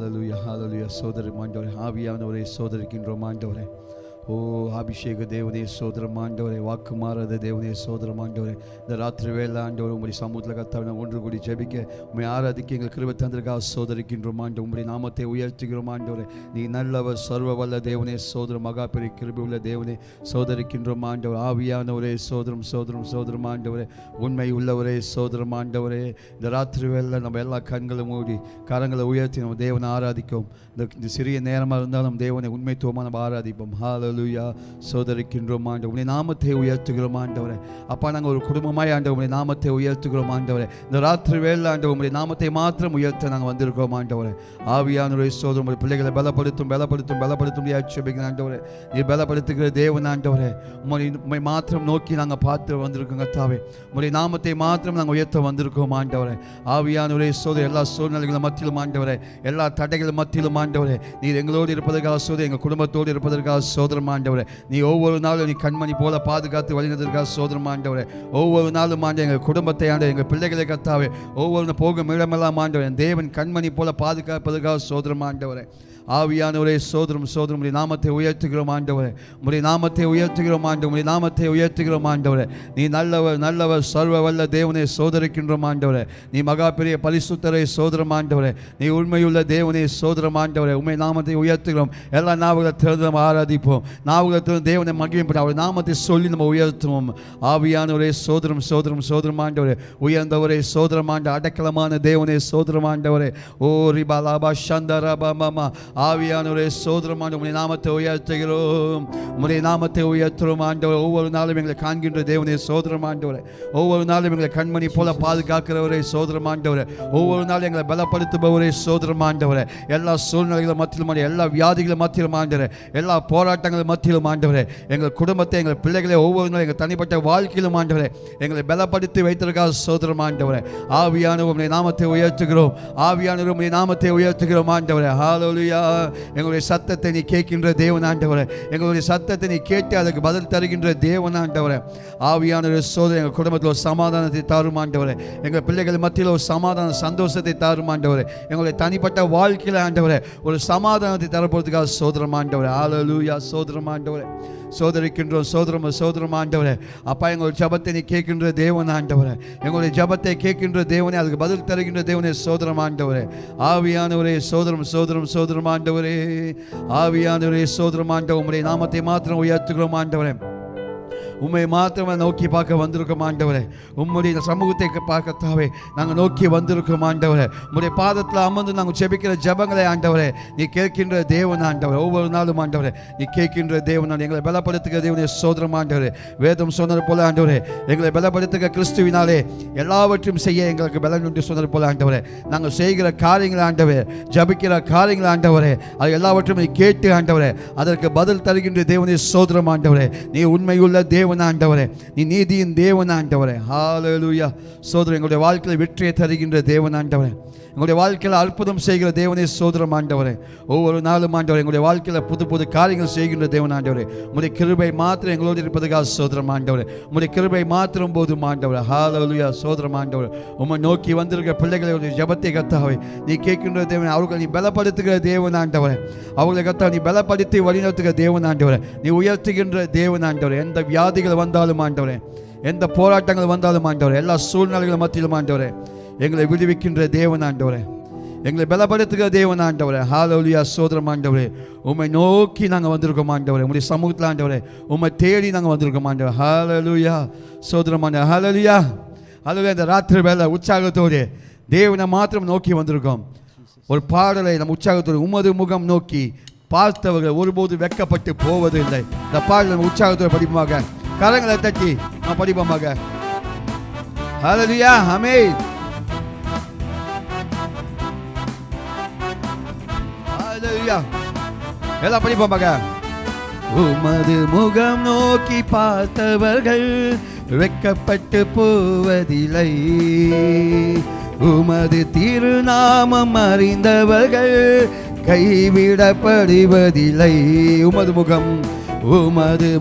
ஹalleluya ஹalleluya. சோதரி ஆண்டவரே, ஆவியானவரே சோதரிக்கின்றோம் ஆண்டவரே. ஓ அபிஷேக தேவனே சோதரம் ஆண்டவரே, வாக்கு மாறாத தேவனே சோதரம் ஆண்டவரே, இந்த ராத்திரி வேலை ஆண்டவரே உங்களுடைய சமூகத்தில் கர்த்தாவே ஒன்று கூடி ஜெபிக்க உம்மை ஆராதிக்க எங்கள் கிருபை தந்திருக்காக சோதரிக்கின்றோம் ஆண்டவரே. உங்களுடைய நாமத்தை உயர்த்துகிறோம் ஆண்டவரே. நீ நல்லவர், சர்வ வல்ல தேவனே சோதரம், மகா பெரிய கிருபை உள்ள தேவனே சோதரிக்கின்றோம் ஆண்டவர். ஆவியானவரே சோதரம் சோதரம் சோதரம் ஆண்டவரே, உண்மை உள்ளவரே சோதரம் ஆண்டவரே. இந்த ராத்திரி வேலை நம்ம எல்லா கண்களும் மூடி கரங்களை உயர்த்தி நம்ம தேவனை ஆராதிக்கும். இந்த சிறிய நேரமாக இருந்தாலும் தேவனை உண்மைத்துவமாக நம்ம ஆராதிப்போம். ஹalleluya. சோதரிக்கின்றோம் ஆண்டவரே, உம்முடைய நாமத்தை உயர்த்துகிறோம் ஆண்டவரே. அப்பா, நாங்கள் ஒரு குடும்பமாய் ஆண்டவரே உம்முடைய நாமத்தை உயர்த்துகிறோம் ஆண்டவரே. இந்த ராத்திரி வேளை ஆண்டவரே உம்முடைய நாமத்தை மாத்திரம் உயர்த்த நாங்கள் வந்திருக்கோம் ஆண்டவரே. ஆவியானவரே சோதரம், உம்முடைய பிள்ளைகளை பலப்படுத்தும் பலப்படுத்தும் பலப்படுத்தும் ஆட்சேபிக்கிறேன் ஆண்டவரே. நீ பலப்படுத்துகிற தேவன் ஆண்டவரே. உம்மை மாத்திரம் நோக்கி நாங்கள் பார்த்து வந்திருக்கோம் கர்த்தாவே. உம்முடைய நாமத்தை மாத்திரம் நாங்கள் உயர்த்த வந்திருக்கோம் ஆண்டவரே. ஆவியானவரே சோதரம், எல்லா சூழ்நிலைகளும் மத்தியிலும் ஆண்டவரே, எல்லா தடைகளும் மத்தியிலும் ஆண்டவரே, நீர் எங்களோடு இருப்பதற்காக சோதரம், எங்கள் குடும்பத்தோடு இருப்பதற்காக சோதரம் ஆண்டவரே. நீ ஒவ்வொரு நாளும் நீ கண்மணி போல பாதுகாத்து வழிநடத்துவதற்காக சோதரம் ஆண்டவரே. ஒவ்வொரு நாளும் ஆண்டு எங்கள் குடும்பத்தை ஆண்டு எங்கள் பிள்ளைகளை கர்த்தாவே ஒவ்வொரு போகும் இடமெல்லாம் ஆண்டவரே தேவன் கண்மணி போல பாதுகாப்பதற்காக சோதரம் ஆண்டவரே. ஆவியானவரே சோதரம் சோதரம், உம்முடைய நாமத்தை உயர்த்துகிறோம் ஆண்டவரே. உம்முடைய நாமத்தை உயர்த்துகிறோம் ஆண்டவரே. உம்முடைய நாமத்தை உயர்த்துகிறோம் ஆண்டவரே. நீ நல்லவர் நல்லவர், சர்வ வல்ல தேவனே சோதரிக்கின்றோம் ஆண்டவரே. நீ மகா பெரிய பரிசுத்தரை சோதரம் ஆண்டவரே. நீ உண்மையுள்ள தேவனே சோதரம் ஆண்டவரே. உம்மை நாமத்தை உயர்த்துகிறோம். எல்லா நாவுகளை திறந்து நம்ம ஆராதிப்போம். நாவுகளை திறந்து தேவனை மகிமைப்பட அவர் நாமத்தை சொல்லி நம்ம உயர்த்துவோம். ஆவியானவரே சோதரம் சோதரம் சோதரம் ஆண்டவரே. உயர்ந்தவரே சோதரம் ஆண்டு, அடக்கலமான தேவனே சோதரம் ஆண்டவரே. ஓ ரிபாலாபா சந்தரபா மாமா. ஆவியானவரே சோதரம் ஆண்டு, உம்முடைய நாமத்தை உயர்த்துகிறோம். உம்முடைய நாமத்தை உயர்த்துகிறோம் ஆண்டவரே. ஒவ்வொரு நாளும் எங்களை காண்கின்ற தேவனே சோதரம் ஆண்டவரே. ஒவ்வொரு நாளும் எங்களை கண்மணி போல பாதுகாக்கிறவரே சோதரம் ஆண்டவரே. ஒவ்வொரு நாளும் எங்களை பலப்படுத்துபவரே சோதரம் ஆண்டவரே. எல்லா சூழ்நிலைகளும் மத்தியிலும், எல்லா வியாதிகளும் மத்தியிலும் ஆண்டவரே, எல்லா போராட்டங்களும் மத்தியிலும் ஆண்டவரே, எங்கள் குடும்பத்தை எங்கள் பிள்ளைகளை ஒவ்வொரு நாளும் எங்கள் தனிப்பட்ட வாழ்க்கையிலும் ஆண்டவரே எங்களை பலப்படுத்தி வைத்திருக்காக சோதரம் ஆண்டவரே. ஆவியானவர் உம்முடைய நாமத்தை உயர்த்துகிறோம். ஆவியானவர் உம்முடைய நாமத்தை உயர்த்துகிறோம் ஆண்டவரே. ஹalleluya. எங்களுடைய சத்தத்தை நீ கேட்கின்ற தேவன் ஆண்டவரே. எங்களுடைய சத்தத்தை நீ கேட்டு அதுக்கு பதில் தருகின்ற தேவன் ஆண்டவரே. ஆவியானவரே சோதனை, எங்கள் குடும்பத்தில் ஒரு சமாதானத்தை தாரும் ஆண்டவரே. எங்கள் பிள்ளைகள் மத்தியில் ஒரு சமாதான சந்தோஷத்தை தாரும் ஆண்டவரே. எங்களுடைய தனிப்பட்ட வாழ்க்கையில் ஆண்டவரே ஒரு சமாதானத்தை தரப்போறதுக்காக சோதரம் ஆண்டவரே. ஹalleluya. சோதரம் ஆண்டவரே சோதரிக்கின்றோம். சோதரம் சோதரம் ஆண்டவரே. அப்பா, எங்களுடைய ஜபத்தை நீ கேட்கின்ற தேவன் ஆண்டவரே. எங்களுடைய ஜபத்தை கேட்கின்ற தேவனே, அதுக்கு பதில் தருகின்ற தேவனே சோதரம் ஆண்டவரே. ஆவியானவரே சோதரம் சோதரம் சோதரம் ஆண்டவரே. ஆவியானவரே சோதரம் ஆண்டவரே. உம்முடைய நாமத்தை மாத்திரம் உயர்த்துகிறோம் ஆண்டவரே. உம்மை மாத்திரமே நோக்கி பார்க்க வந்திருக்கோம் ஆண்டவரே. உம்முடைய சமூகத்தை பார்க்கத்தாவே நாங்கள் நோக்கி வந்திருக்கோம் ஆண்டவரே. உம்முடைய பாதத்தில் அமர்ந்து நாங்கள் ஜெபிக்கிற ஜபங்களை ஆண்டவரே நீ கேட்கின்ற தேவன் ஆண்டவரே. ஒவ்வொரு நாளும் ஆண்டவரே நீ கேட்கின்ற தேவன். எங்களை பலப்படுத்துகிற தேவனே சோதரம் ஆண்டவரே. வேதம் சொன்னது போல ஆண்டவரே, எங்களை பலப்படுத்துகிற கிறிஸ்துவினாலே எல்லாவற்றையும் செய்ய எங்களுக்கு பலன் உண்டு சொன்னது போல ஆண்டவரே, நாங்கள் செய்கிற காரியங்கள் ஆண்டவரே, ஜபிக்கிற காரியங்கள் ஆண்டவரே, அது எல்லாவற்றையும் நீ கேட்டு ஆண்டவரே அதற்கு பதில் தருகின்ற தேவனே சோதரம் ஆண்டவரே. நீ உண்மையுள்ள தேவன் ஆண்டவரே. நீ நீதியின் தேவன் ஆண்டவரே. ஹalleluya. சோதரம், எங்களுடைய வாழ்க்கையில் வெற்றியை தருகின்ற தேவன் ஆண்டவரே. எங்களுடைய வாழ்க்கையில் அற்புதம் செய்கிற தேவனே சோதரம் ஆண்டவரே. ஒவ்வொரு நாளும் ஆண்டவரே எங்களுடைய வாழ்க்கையில் புது புது காரியங்கள் செய்கின்ற தேவன் ஆண்டவரே. உம்முடைய கிருபை மாத்திரம் எங்களோடு இருப்பதற்காக சோதரம் ஆண்டவரே. உம்முடைய கிருபை மாத்திரம் போதும் ஆண்டவரே. ஹalleluya. சோதரம் ஆண்டவரே. உம்மை நோக்கி வந்திருக்கிற பிள்ளைகளுடைய ஜெபத்தை கர்த்தாவே நீ கேட்கின்ற தேவன். அவர்களை நீ பலப்படுத்துகிற தேவன் ஆண்டவரே. அவர்களை கர்த்தாவே நீ பலப்படுத்தி வழிநடத்துகிற தேவன் ஆண்டவரே. நீ உயர்த்துகின்ற தேவன் ஆண்டவரே. எந்த வியாதிகள் வந்தாலும் ஆண்டவரே, எந்த போராட்டங்கள் வந்தாலும் ஆண்டவரே, எல்லா சூழ்நிலைகள் மத்தியிலும் ஆண்டவரே எங்களை விடுவிக்கின்ற தேவன் ஆண்டவரே. எங்களை பலப்படுத்துகிற தேவன் ஆண்டவரே. ஹalleluya. சோதரம் ஆண்டவரே. உம்மை நோக்கி நாங்கள் வந்திருக்கோம் ஆண்டவரே. உம்முடைய சமூகத்தில் ஆண்டவரே உம்மை தேடி நாங்கள் வந்திருக்கோம் ஆண்டவரே. ஹalleluya. சோதரம் ஆண்டவரே. ஹalleluya. ஹalleluya. இந்த ராத்திரி வேளை உற்சாகத்தோடு தேவனை மாத்திரம் நோக்கி வந்திருக்கோம். ஒரு பாடலை நம்ம உற்சாகத்தோடு, உமது முகம் நோக்கி பார்த்தவர்கள் ஒருபோது வெட்கப்பட்டு போவதில்லை. இந்த பாடலை நம்ம உற்சாகத்தோடு படிப்போமாக. கரங்களை தட்டி நாம் படிப்போமாக. ஹalleluya. ஆமென். ஹalleluya. எல்லாம் படிப்போமாக. உமது முகம் நோக்கி பார்த்தவர்கள் வெட்கப்பட்டு போவதில்லை. உமது திருநாமம் அறிந்தவர்கள் கைவிடப்படுவதில்லை. உமது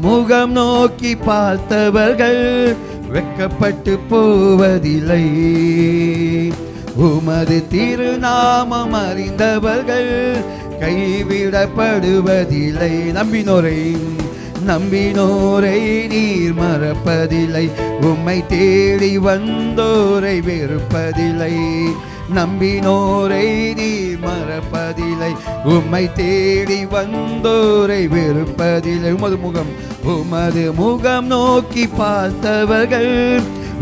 முகம் நோக்கி பார்த்தவர்கள் வெட்கப்பட்டு போவதில்லை. உமது திருநாமம் அறிந்தவர்கள் கைவிடப்படுவதில்லை. நம்பினோரை நீர் மறப்பதில்லை. உம்மை தேடி வந்தோரை வெறுப்பதில்லை. நம்பினோரை நீர் மறப்பதில்லை. உம்மை தேடி வந்தோரை வெறுப்பதில்லை. உமது முகம் நோக்கி பார்த்தவர்கள்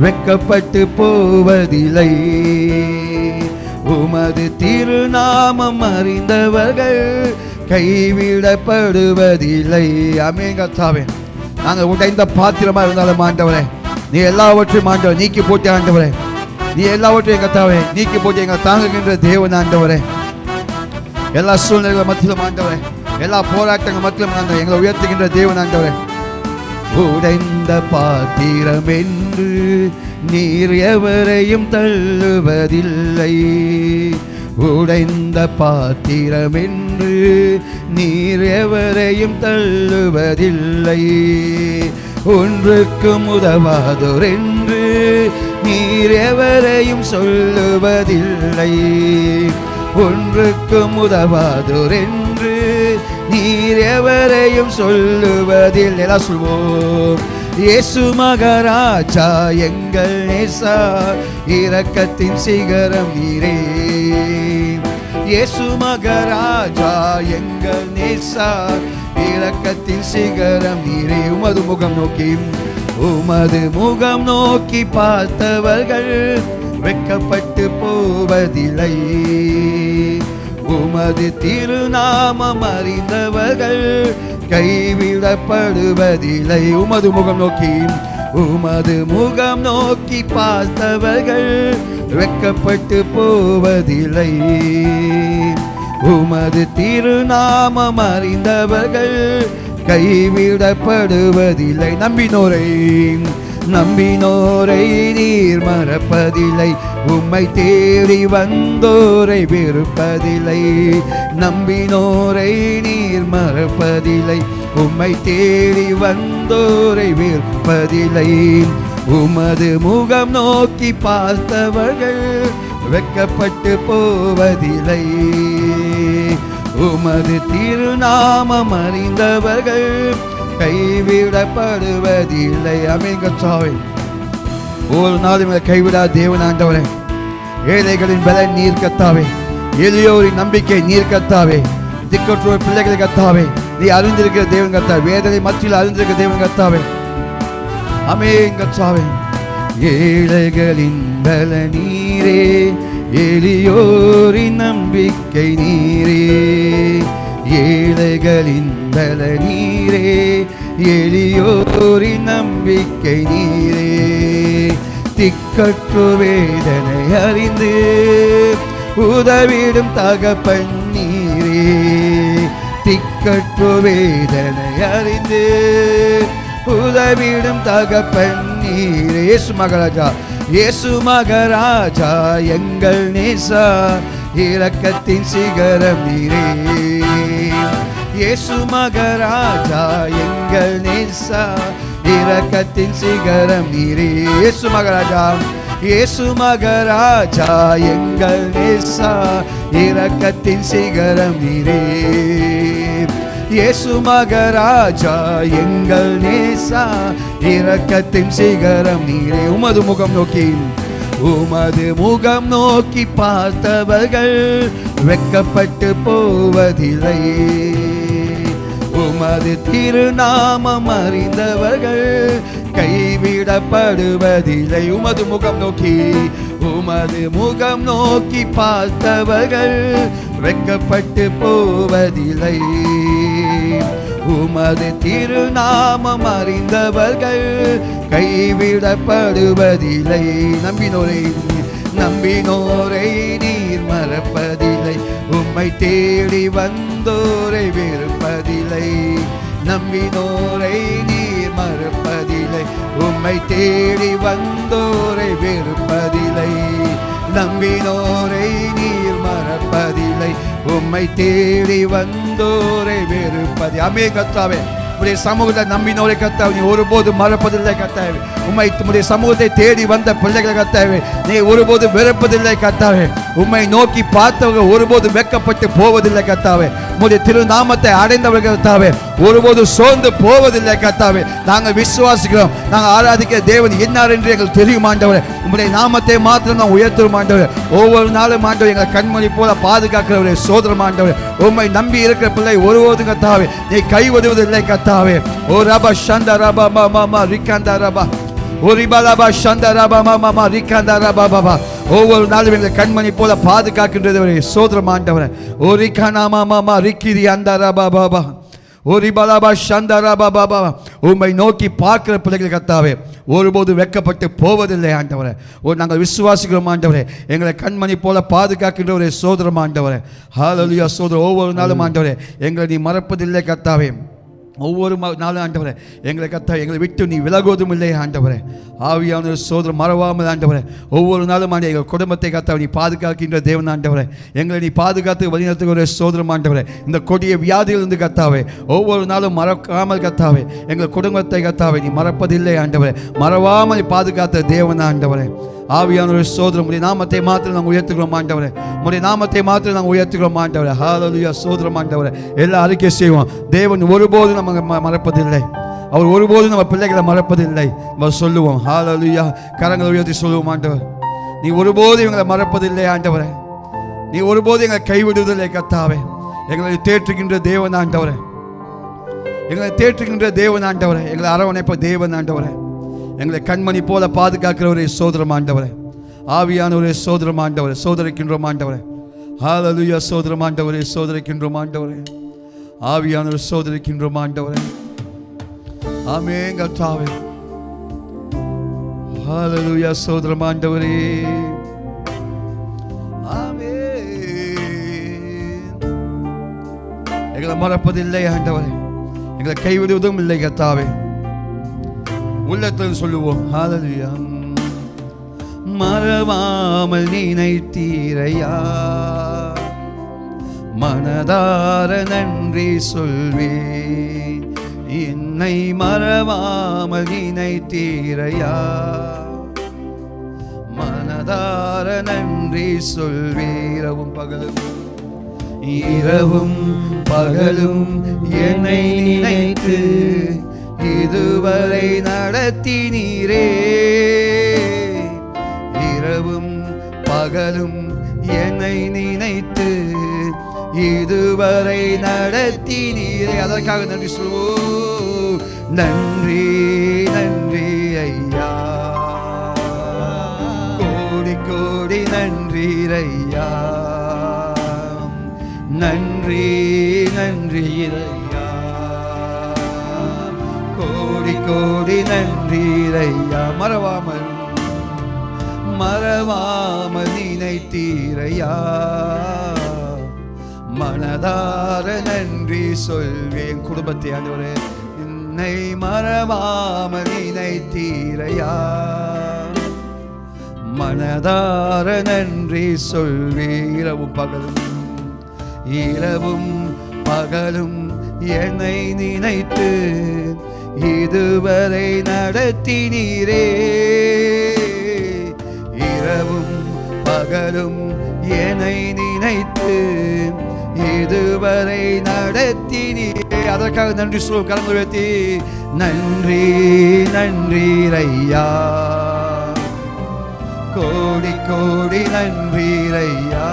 வெட்கப்பட்டு போவதில்லை. உமது திருநாமம் அறிந்தவர்கள் கைவிடப்படுவதில்லை. ஆமென் கர்த்தாவே, நாங்கள் உடைந்த பாத்திரமா இருந்தாலும் ஆண்டவரே, நீ எல்லாவற்றையும் ஆண்டவர் நீக்கி போட்டே ஆண்டவரே. நீ எல்லாவற்றையும் கர்த்தாவே நீக்கி போட்டு எங்களை தாங்குகின்ற தேவன் ஆண்டவரே. எல்லா சூழ்நிலைகள் மத்தியிலும் ஆண்டவரே, எல்லா போராட்டங்கள் மத்தியிலும் ஆண்டவரே எங்களை உயர்த்துகின்ற தேவன் ஆண்டவரே. உடைந்த பாத்திரம் என்று நீர் எவரையும் தள்ளுவதில்லை. உடைந்த பாத்திரம் என்று நீர் எவரையும் தள்ளுவதில்லை. ஒன்றுக்கும் உதவாதோர் என்று நீர் எவரையும் சொல்லுவதில்லை. ஒன்றுக்கும் உதவாதோர் என்று நீர் எவரையும் சொல்லுவதில்லை. எல்லாம் சொல்வோம். இயேசு மகாராஜா எங்கள் நேசா, இரக்கத்தின் சிகரம் நீரே. இயேசு மகாராஜா எங்கள் நேசா, இரக்கத்தின் சிகரம் நீரே. உமது முகம் நோக்கி பார்த்தவர்கள் வெட்கப்பட்டு போவதில்லை. உமது திருநாமம் அறிந்தவர்கள் கைவிடப்படுவதில்லை. உமது முகம் நோக்கி பார்த்தவர்கள் வெட்கப்பட்டு போவதில்லை. உமது திருநாமம் அறிந்தவர்கள் கைவிடப்படுவதில்லை. நம்பினோரை நீர் மறப்பதில்லை. உம்மை தேடி வந்தோரை வெறுப்பதில்லை. நம்பினோரை நீர் மறப்பதில்லை. உம்மை தேடி வந்தோரை வெறுப்பதில்லை. உமது முகம் நோக்கி பார்த்தவர்கள் வெட்கப்பட்டு போவதில்லை. உமது திருநாமம் அறிந்தவர்கள் கைவிடப்படுவதில்லை. ஆமென் கர்த்தாவே, ஒரு நாளும் கைவிடாத தேவன் ஆண்டவரே. ஏழைகளின் பலன் நீர் கர்த்தாவே, எளியோரின் நம்பிக்கை நீர் கர்த்தாவே, திக்கற்றோர் பிள்ளைகளை கர்த்தாவே நீ அறிந்திருக்கிற தேவன் கர்த்தாவே, வேதனை மத்தியில் அறிந்திருக்கிற தேவன் கர்த்தாவே. ஆமென் கர்த்தாவே. ஏழைகளின் பலன் நீரே, எளியோரின் நம்பிக்கை நீரே. ஏழைகளின் பல நீரே, எளியோரின் நம்பிக்கை நீரே. திக்கற்று வேதனை அறிந்து உதவிடும் தகப்பன் நீரே. திக்கற்று வேதனை அறிந்து உதவிடும் தகப்பன் நீரே. இயேசு மகாராஜா எங்கள் நேசா, இரக்கத்தின் சிகரம் நீரே. இயேசு மகாராஜா எங்கள் நேசா, இரக்கத்தின் சிகரம் நீரே. இயேசு மகாராஜா எங்கள் நேசா, இரக்கத்தின் சிகரம் நீரே. இயேசு மகாராஜா எங்கள் நேசா, இரக்கத்தின் சிகரம் நீரே. உமது முகம் நோக்கி பார்த்தவர்கள் வெட்கப்பட்டு போவதில்லை. உமது திருநாமம் அறிந்தவர்கள் கைவிடப்படுவதில்லை. உமது முகம் நோக்கி பார்த்தவர்கள் வெட்கப்பட்டு போவதில்லை. உமது திருநாமம் அறிந்தவர்கள் கைவிடப்படுவதில்லை. நம்பினோரை நீர் மறப்பதில்லை. உம்மை தேடி வந்தோரை வெறுப்பதில்லை. நம்பினோரை நீர் மறப்பதில்லை. உம்மை தேடி வந்தோரை வெறுப்பதில்லை. நம்பினோரை நீர் மறப்பதில்லை. உம்மை தேடி வந்தோரை வெறுப்பதில்லை. ஆமென் கர்த்தாவே, உடைய சமூகத்தை நம்பினோரை கர்த்தாவே நீ ஒருபோது மறப்பதில்லை கர்த்தாவே. உம்முடைய சமூகத்தை தேடி வந்த பிள்ளைகளை கர்த்தாவே நீ ஒருபோது வெறுப்பதில்லை கர்த்தாவே. உம்மை நோக்கி பார்த்தவங்க ஒருபோது வெட்கப்பட்டு போவதில்லை கர்த்தாவே. உம்முடைய திருநாமத்தை அடைந்தவர்கள் கர்த்தாவே ஒருபோது சோர்ந்து போவதில்லை கர்த்தாவே. நாங்கள் விசுவாசிக்கிறோம், நாங்கள் ஆராதிக்கிற தேவன் என்னார் என்று எங்களுக்கு தெரியும் ஆண்டவரே. உம்முடைய நாமத்தை மாத்திரம் நான் உயர்த்தும் ஆண்டவரே. ஒவ்வொரு நாளும் ஆண்டவரே எங்களை கண்மணி போல பாதுகாக்கிறவரே சோதரம் ஆண்டவரே. உம்மை நம்பி இருக்கிற பிள்ளை ஒருபோதும் கர்த்தாவே நீ கைவிடுவதில்லை கர்த்தாவே. ஓ ரபா சந்தா ரபா மாமா ரிகாந்தா ரபா ஒரிபலபா சந்தா ரபா மாமா ரிகாந்தா ரபா பாபா. ஒவ்வொரு நாளும் எங்களை கண்மணி போல பாதுகாக்கின்றவரே சோதரம் ஆண்டவரே. ஓ ரிகானா மாமா ரிக்கிரி அந்த ரபா பாபா ஒரிபலபா சந்தா ரபா பாபா. உம்மை நோக்கி பார்க்கிற பிள்ளைகள் கர்த்தாவே ஒருபோது வெட்கப்பட்டு போவதில்லை ஆண்டவரே. நாங்கள் விசுவாசிக்கிறோம் ஆண்டவரே. எங்களை கண்மணி போல பாதுகாக்கின்றவரே சோதரம் ஆண்டவரே. ஹல்லேலூயா சோதரம். ஒவ்வொரு நாளும் ஆண்டவரே எங்களை நீ மறப்பதில்லை கர்த்தாவே. ஒவ்வொரு நாளும் ஆண்டவரே எங்களை கர்த்தாவே எங்களை விட்டு நீ விலகுவதும் இல்லை ஆண்டவரே. ஆவியான சோதரம் மறவாமல் ஆண்டவரே ஒவ்வொரு நாளும் ஆண்டு எங்கள் குடும்பத்தை கர்த்தாவே நீ பாதுகாக்கின்ற தேவன் ஆண்டவரே. எங்களை நீ பாதுகாத்து வழிநடத்துகிற சோதரம் ஆண்டவரே. இந்த கொடிய வியாதியிலிருந்து கர்த்தாவே ஒவ்வொரு நாளும் மறக்காமல் கர்த்தாவே எங்கள் குடும்பத்தை கர்த்தாவே நீ மறப்பதில்லை ஆண்டவரே. மறவாமல் பாதுகாத்த தேவன் ஆண்டவரே. ஆவியான சோதரம் உடைய நாமத்தை மாத்திரம் நாங்கள் உயர்த்துகிறோம் ஆண்டவரே. உடைய நாமத்தை மாத்திரம் நாங்கள் உயர்த்துகிறோம் ஆண்டவரே. ஹல்லேலூயா சோதரம் ஆண்டவரே. எல்லாம் அறிக்கை செய்வோம். தேவன் ஒருபோதும் நம்ம மறப்பதில்லை. அவர் ஒருபோதும் நம்ம பிள்ளைகளை மறப்பதில்லை. நம்ம சொல்லுவோம் ஹல்லேலூயா. கரங்களை உயர்த்தி சொல்லுவோம் ஆண்டவர் நீ ஒருபோதும் எங்களை மறப்பதில்லை ஆண்டவரே. நீ ஒருபோதும் எங்களை கைவிடுவதில்லை கர்த்தாவே. எங்களை தேற்றுகின்ற தேவன் ஆண்டவரே. எங்களை தேற்றுகின்ற தேவன் ஆண்டவரே. எங்களை அரவணைப்ப தேவன் ஆண்டவரே. எங்களை கண்மணி போல பாதுகாக்கிறவரே சோதரம் ஆண்டவரே. ஆவியானவரே சோதரம் ஆண்டவரே. சோதரிக்கின்றோம் ஆண்டவரே. ஹல்லேலூயா சோதரம் ஆண்டவரே. சோதரிக்கின்றோம் ஆண்டவரே. ஆவியானவர் சோதரிக்கின்றோம் ஆண்டவரே. ஆமென் கர்த்தாவே. ஹல்லேலூயா சோதரம் ஆண்டவரே. ஆமென். எங்களை மறப்பதில்லை ஆண்டவரே. எங்களை கைவிடுவதும் இல்லை கர்த்தாவே. உள்ளத்தில் சொல்லுவோம் ஹல்லேலூயா. மறவாமல் நினைத்தீரையா மனதார நன்றி சொல்வேன். என்னை மறவாமல் நினைத்தீரையா மனதார நன்றி சொல்வீரவும் பகலும் இரவும் பகலும் என்னை நினைத்து இதுவரை நடத்தினீரே. இரவும் பகலும் என்னை நினைத்து இதுவரை நடத்தினீரே. அதற்காக நன்றி சொல்வோம். நன்றி நன்றி ஐயா. கோடி கோடி நன்றி ஐயா. நன்றி நன்றி ஐயா. கோடி கோடி நன்றி ஐயா. மறவாமல் மறவாமல் நினைத்தீரையா மனதார நன்றி சொல்வேன். குடும்பத்தை ஆண்டவரே என்னை மறவாமல் நினைத்தீரையா மனதார நன்றி சொல்வேன். இரவும் பகலும் இரவும் பகலும் என்னை நினைத்து இதுவரை நடத்தினீரே. இரவும் பகலும் என்னை நினைத்து இதுவரை நடத்தினீரே. அதற்காக நன்றி சொல்லுவோம். கலந்து வைத்தி நன்றி நன்றி ஐயா. கோடி கோடி நன்றி ஐயா.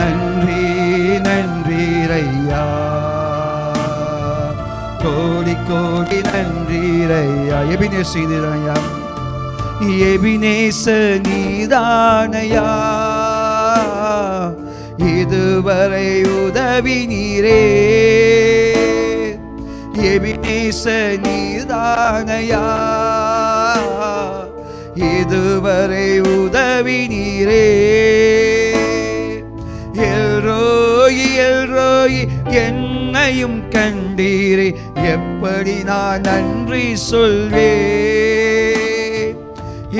நன்றி நன்றி ஐயா. கோடி கோடி நன்றி ஐயா. எபினேச நீதானையா. எபினேச நீதானையா. இதுவரை உதவி நீரே. எபினேச நீதானையா. இதுவரை உதவி நீரே. எல்ரோயி எல்ரோயி என்னையும் கண்டீரே. எப்படி நான் நன்றி சொல்வேன்.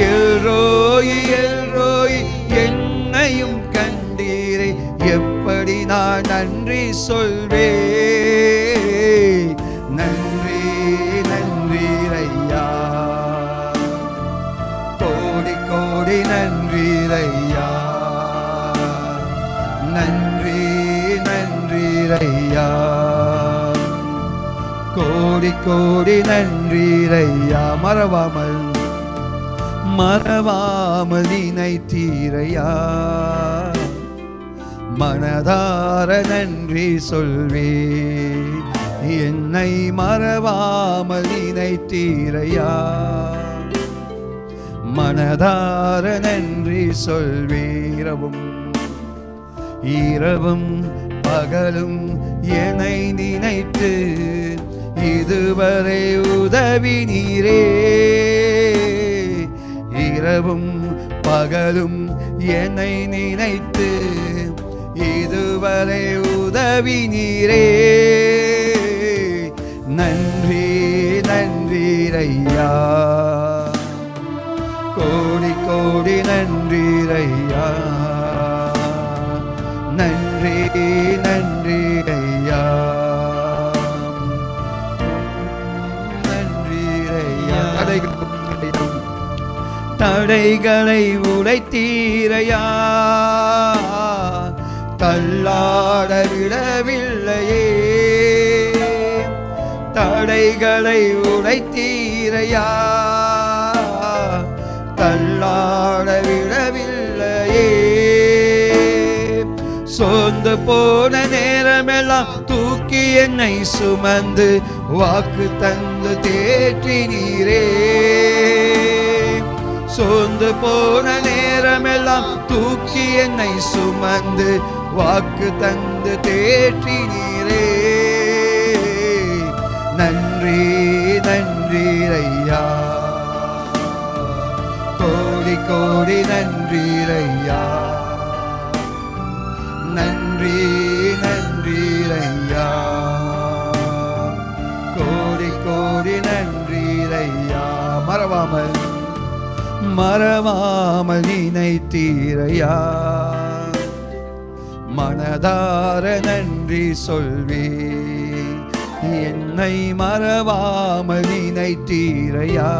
எல்ரோயி எல்ரோயி என்னையும் கண்டீரே. எப்படி நான் நன்றி சொல்வேன். கோடி நன்றீரையா, நன்றி நன்றீரையா, கோடி கோடி நன்றீரையா. மறவாமல் மறவாமல் நினைத்தீரையா, மனதார நன்றி சொல்வே. என்னை மறவாமல் நினைத்தீரையா, மனதார நன்றி சொல்வீரவும். இரவும் பகலும் என்னை நினைத்து இதுவரை உதவி நீரே. இரவும் பகலும் என்னை நினைத்து இதுவரை உதவி நீரே. நன்றி நன்றீரையா, கோடி கோடி நன்றீரையா, நன்றி நன்றீரையா, நன்றீரையா. தடைகளை உடைத்தீரையா, தள்ளாட விடவில்லையே. தடைகளை உடைத்தீரையா, தள்ளாட விடவில்லையே. சோர்ந்து போன நேரமெல்லாம் தூக்கி என்னை சுமந்து வாக்கு தந்து தேற்றினீரே. சோர்ந்து போன நேரமெல்லாம் தூக்கி என்னை சுமந்து வாக்கு தந்து தேற்றினீரே. நன்றி நன்றீரையா, கோடி கோடி நன்றீரையா, நன்றி நன்றீரையா, கோடி கோடி நன்றீரையா. மறவாமல் மறவாமல் நினைத்தீரையா, மனதார நன்றி சொல்வே. என்னை மறவாமல் நினைத்தீரையா,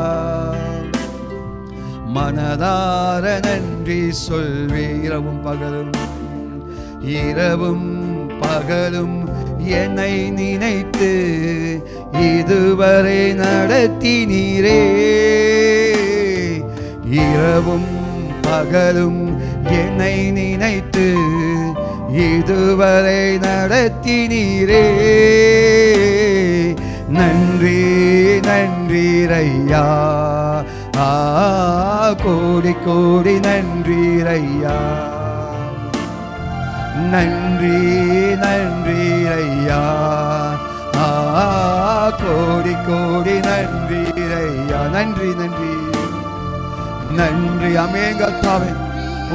மனதார நன்றி சொல்வே. இரவும் பகலும் இரவும் பகலும் என்னை நினைத்து இதுவரை நடத்தினீரே. இரவும் பகலும் என்னை நினைத்து இதுவரை நடத்தினீரே. நன்றி நன்றீரையா, கோடி கோடி நன்றீரையா, நன்றி நன்றீரையா, கோடி கோடி நன்றீரையா. நன்றி நன்றி நன்றி. ஆமென் கர்த்தாவே,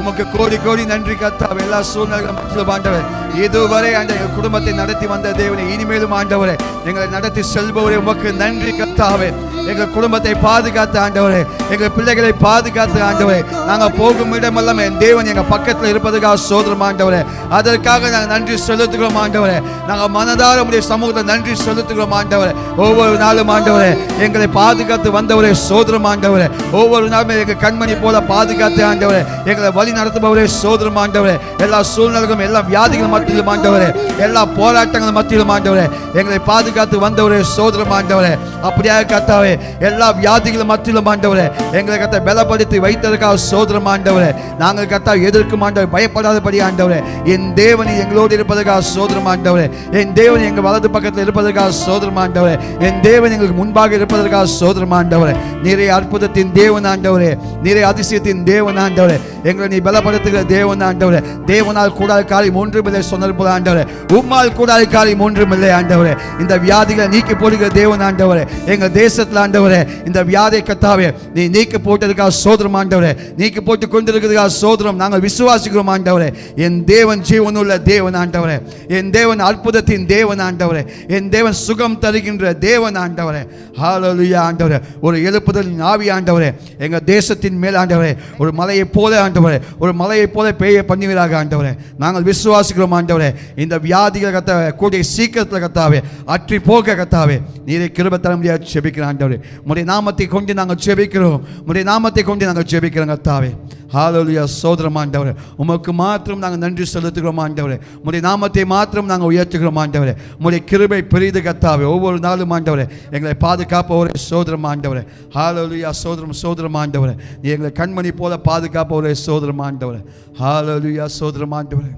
உமக்கு கோடி கோடி நன்றி கர்த்தாவே. எல்லா சூழ்நிலைகளும் மத்தியிலும் ஆண்டவர் இதுவரை அந்த எங்கள் குடும்பத்தை நடத்தி வந்த தேவனே, இனிமேலும் ஆண்டவரே எங்களை நடத்தி செல்பவரே உமக்கு நன்றி கர்த்தாவே. எங்கள் குடும்பத்தை பாதுகாத்து ஆண்டவரே, எங்கள் பிள்ளைகளை பாதுகாத்து ஆண்டவரே, நாங்கள் போகும் இடமெல்லாம் என் தேவன் எங்கள் பக்கத்தில் இருப்பதுக்காக சோதரம் ஆண்டவரே. அதற்காக நாங்கள் நன்றி செலுத்துகிறோம் ஆண்டவரே. நாங்கள் மனதார உடைய சமூகத்தை நன்றி செலுத்துகிறோம் ஆண்டவரே. ஒவ்வொரு நாளும் ஆண்டவரே எங்களை பாதுகாத்து வந்தவரே சோதரம் ஆண்டவரே. ஒவ்வொரு நாளும் எங்கள் கண்மணி போல பாதுகாத்து ஆண்டவரே எங்களை வழி நடத்துபவரே சோதரம் ஆண்டவரே. எல்லா சூழ்நிலைகளும் எல்லா வியாதிகளும் மத்தியிலும் ஆண்டவரே, எல்லா போராட்டங்களும் மத்தியிலும் ஆண்டவரே எங்களை பாதுகாத்து வந்தவரே சோதரம் ஆண்டவரே. அப்படியாக கர்த்தாவே எல்லா வியாதிகளும் மத்தியிலும் ஆண்டவரே எங்களை கர்த்தா பலப்படுத்தி வைத்ததற்காக சோதரம் ஆண்டவரே. நாங்கள் கர்த்தா எதற்கும் ஆண்டவரே பயப்படாதபடி ஆண்டவரே என் தேவனி எங்களோடு இருப்பதற்காக சோதரம் ஆண்டவரே. என் தேவன் எங்கள் வலது பக்கத்தில் இருப்பதற்காக சோதரம் ஆண்டவரே. என் தேவன் எங்களுக்கு முன்பாக இருப்பதற்காக சோதரம் ஆண்டவரே. நிறைய அற்புதத்தின் தேவன் ஆண்டவரே, நிறைய அதிசயத்தின் தேவன் ஆண்டவரே. எங்களை நீ பலப்படுத்துகிற தேவன் ஆண்டவரே. தேவனால் கூடாத காரியம் ஒன்றுமில்லை சொன்னது போல ஆண்டவரே, உம்மால் கூடாத காரியம் ஒன்றுமில்லை ஆண்டவரே. இந்த வியாதிகளை நீக்கி போடுகிற தேவன் ஆண்டவரே. எங்கள் தேசத்தில் ஆண்டவரே இந்த வியாதியை கர்த்தாவே நீ நீக்கி போட்டதுக்காக சோதரம் ஆண்டவரே. நீக்கி போட்டு கொண்டிருக்கிறதுக்காக சோதரம் நாங்கள் விசுவாசிக்கிறோம் ஆண்டவரே. என் தேவன் ஜீவனுள்ள தேவன் ஆண்டவரே. என் தேவன் அற்புதத்தின் தேவன் ஆண்டவரே. என் தேவன் சுகம் தருகின்ற தேவன் ஆண்டவரே. ஹல்லேலூயா ஆண்டவரே. ஒரு எழுப்புதலின் ஆவி ஆண்டவரே எங்கள் தேசத்தின் மேல் ஆண்டவரே ஒரு மலையை போல ஆண்டவரே, ஒரு மலையை போல பெய்ய பண்ணுவீராக ஆண்டவரே. நாங்கள் விசுவாசிக்கிறோம் ஆண்டவரே. இந்த வியாதிகளை கர்த்தாவே கூடிய சீக்கிரத்தில் கர்த்தாவே அற்றி போக கர்த்தாவே நீரை கிருபை தர முடியாது செபிக்கிற ஆண்டவரே. ஆண்டவரே. உம்முடைய நாமத்தை கொண்டு நாங்கள் ஜெபிக்கிறோம். உம்முடைய நாமத்தை கொண்டு நாங்கள் ஜெபிக்கிறோம் கர்த்தாவே. ஹல்லேலூயா. சோதரம் ஆண்டவரே, உமக்கு மாத்திரம் நாங்கள் நன்றி செலுத்துகிறோம் ஆண்டவரே. உம்முடைய நாமத்தை மாத்திரம் நாங்கள் உயர்த்துகிறோம் ஆண்டவரே. உம்முடைய கிருபை பெரிது கர்த்தாவே. ஒவ்வொரு நாளும் ஆண்டவரே எங்களை பாதுகாப்பவரே சோதரம் ஆண்டவரே. ஹல்லேலூயா. சோதரம் ஆண்டவரே, நீ எங்களை கண்மணி போல பாதுகாப்பவரே சோதரம் ஆண்டவரே. ஹல்லேலூயா. சோதரம் ஆண்டவரே,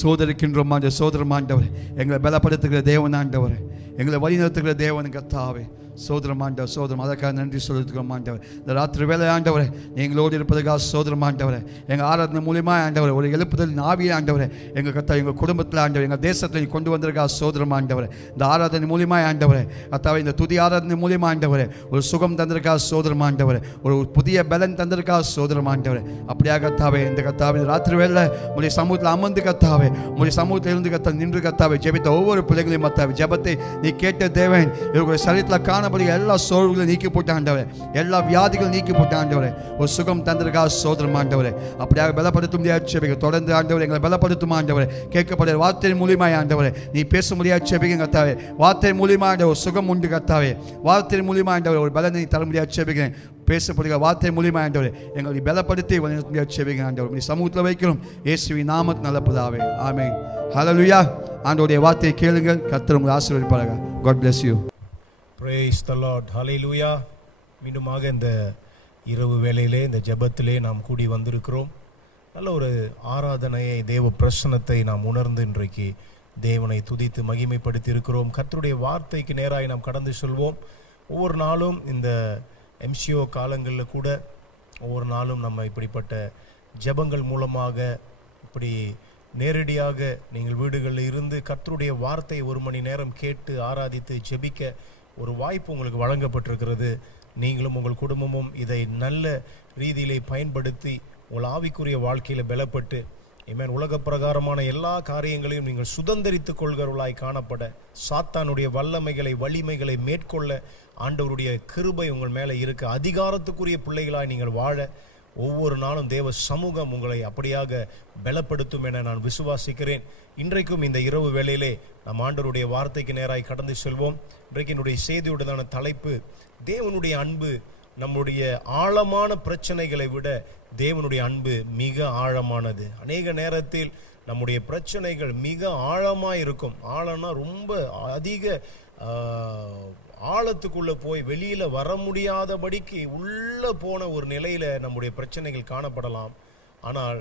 சோதரிக்கின்றோம் ஆண்டவரே. சோதரம் ஆண்டவரே, எங்களை பலப்படுத்துகிற தேவன் ஆண்டவரே, எங்களை வழிநடத்துகிற தேவன் கர்த்தாவே. சோதரம் ஆண்டவர், சோதரம், அதற்காக நன்றி செலுத்துகிறோம் ஆண்டவர். இந்த ராத்திரி வேலை ஆண்டவரே எங்களோடு இருப்பதற்காக சோதரம் ஆண்டவரே. எங்கள் ஆராதனை மூலியமாக ஆண்டவரை ஒரு எழுப்புதல் ஆவிய ஆண்டவரே எங்கள் கர்த்தா எங்கள் குடும்பத்தில் ஆண்டவர் எங்கள் தேசத்தில் கொண்டு வந்திருக்கா சோதரம் ஆண்டவரே. இந்த ஆராதனை மூலியமாக ஆண்டவரே கர்த்தாவே, இந்த துதி ஆராதனை மூலியமாக ஆண்டவரே ஒரு சுகம் தந்திருக்கா சோதரம் ஆண்டவரே, ஒரு புதிய பலன் தந்திருக்கா சோதரம் ஆண்டவரே. அப்படியா கர்த்தாவே, இந்த கர்த்தாவே இந்த ராத்திரி வேலை உங்களுடைய சமூகத்தில் அமர்ந்து கர்த்தாவே, உங்களுடைய சமூகத்தில் இருந்து கர்த்தா நின்று கர்த்தாவே ஜெபித்த ஒவ்வொரு பிள்ளைகளையும் கர்த்தாவே ஜெபத்தை நீ கேட்ட தேவன் இவர்களுடைய சரீரத்தில் காண எல்லா சோர்வுகளை நீக்கி போட்ட ஆண்டவரே, எல்லா வியாதிகள் நீக்கி போட்ட ஆண்டவரே, ஒரு சுகம் தந்திருக்கா சோதரம் ஆண்டவரே. அப்படியாக பலப்படுத்தும் முடியாது தொடர்ந்து ஆண்டவரை எங்களை பலப்படுத்தும் ஆண்டவரே. கேட்கப்படுற வார்த்தை மூலியமாய் ஆண்டவரே நீ பேச முடியாது செபிக்க கர்த்தாவே. வார்த்தை மூலியமாக ஆண்டவர் சுகம் உண்டு கர்த்தாவே. வார்த்தை மூலியமாக ஆண்டவர் ஒரு பலனை தர முடியாது செபிக்கிறேன். பேசப்படுகிற வார்த்தை மூலியமாக ஆண்டவரே எங்களை பலப்படுத்தி முடியாது செபிக்கிறேன் ஆண்டவர். நீ சமூகத்தில் வைக்கிறோம் இயேசுவின் நாமத்தில் நல்ல பிதாவே, ஆமென். ஹல்லேலூயா. ஆண்டவருடைய வார்த்தையை கேளுங்கள், கர்த்தர் உங்களை ஆசீர்வதிப்பாராக. God bless you. Praise the Lord. Hallelujah. மீண்டுமாக இந்த இரவு வேளையிலே இந்த ஜெபத்திலே நாம் கூடி வந்திருக்கிறோம். நல்ல ஒரு ஆராதனையை, தேவ பிரசன்னத்தை நாம் உணர்ந்து இன்றைக்கு தேவனை துதித்து மகிமைப்படுத்தி இருக்கிறோம். கர்த்தருடைய வார்த்தைக்கு நேராக நாம் கடந்து செல்வோம். ஒவ்வொரு நாளும் இந்த MCO காலங்களில் கூட ஒவ்வொரு நாளும் நம்ம இப்படிப்பட்ட ஜெபங்கள் மூலமாக இப்படி நேரடியாக நீங்கள் வீடுகளில் இருந்து கர்த்தருடைய வார்த்தையை 1 மணி நேரம் கேட்டு ஆராதித்து ஜெபிக்க ஒரு வாய்ப்பு உங்களுக்கு வழங்கப்பட்டிருக்கிறது. நீங்களும் உங்கள் குடும்பமும் இதை நல்ல ரீதியிலே பயன்படுத்தி உங்கள் ஆவிக்குரிய வாழ்க்கையில் பலப்பட்டு உலக பிரகாரமான எல்லா காரியங்களையும் நீங்கள் சுதந்திரித்துக் கொள்கிறவர்களாய் காணப்பட, சாத்தானுடைய வல்லமைகளை வலிமைகளை மேற்கொள்ள ஆண்டவருடைய கிருபை உங்கள் மேலே இருக்க, அதிகாரத்துக்குரிய பிள்ளைகளாய் நீங்கள் வாழ ஒவ்வொரு நாளும் தேவ சமூகம் உங்களை அப்படியாக பலப்படுத்தும் என நான் விசுவாசிக்கிறேன். இன்றைக்கும் இந்த இரவு வேளையிலே நம் ஆண்டவருடைய வார்த்தைக்கு நேராய் கடந்து செல்வோம். இன்றைக்கு என்னுடைய செய்தியுடனான தலைப்பு, தேவனுடைய அன்பு நம்முடைய ஆழமான பிரச்சனைகளை விட தேவனுடைய அன்பு மிக ஆழமானது. அநேக நேரத்தில் நம்முடைய பிரச்சனைகள் மிக ஆழமாக இருக்கும். ஆழம்னா ரொம்ப அதிக ஆழத்துக்குள்ள போய் வெளியில வர முடியாதபடிக்கு உள்ள போன ஒரு நிலையில நம்முடைய பிரச்சனைகள் காணப்படலாம். ஆனால்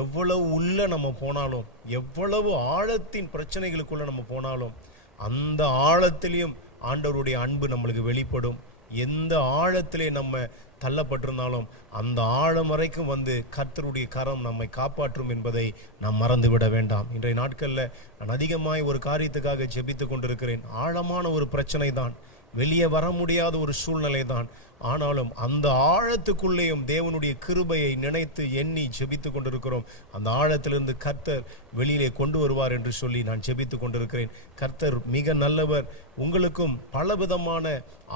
எவ்வளவு உள்ள நம்ம போனாலும், எவ்வளவு ஆழத்தின் பிரச்சனைகளுக்குள்ள நம்ம போனாலும், அந்த ஆழத்திலையும் ஆண்டவருடைய அன்பு நம்மளுக்கு வெளிப்படும். எந்த ஆழத்திலே நம்ம தள்ளப்பட்டிருந்தாலும் அந்த ஆழம் வரைக்கும் வந்து கர்த்தருடைய கரம் நம்மை காப்பாற்றும் என்பதை நாம் மறந்துவிட வேண்டாம். இன்றைய நாட்களில் நான் அதிகமாய் ஒரு காரியத்துக்காக ஜெபித்து கொண்டிருக்கிறேன். ஆழமான ஒரு பிரச்சனை தான், வெளியே வர முடியாத ஒரு சூழ்நிலை தான். ஆனாலும் அந்த ஆழத்துக்குள்ளேயும் தேவனுடைய கிருபையை நினைத்து எண்ணி ஜெபித்து கொண்டிருக்கிறோம். அந்த ஆழத்திலிருந்து கர்த்தர் வெளியிலே கொண்டு வருவார் என்று சொல்லி நான் ஜெபித்து கொண்டிருக்கிறேன். கர்த்தர் மிக நல்லவர். உங்களுக்கும் பலவிதமான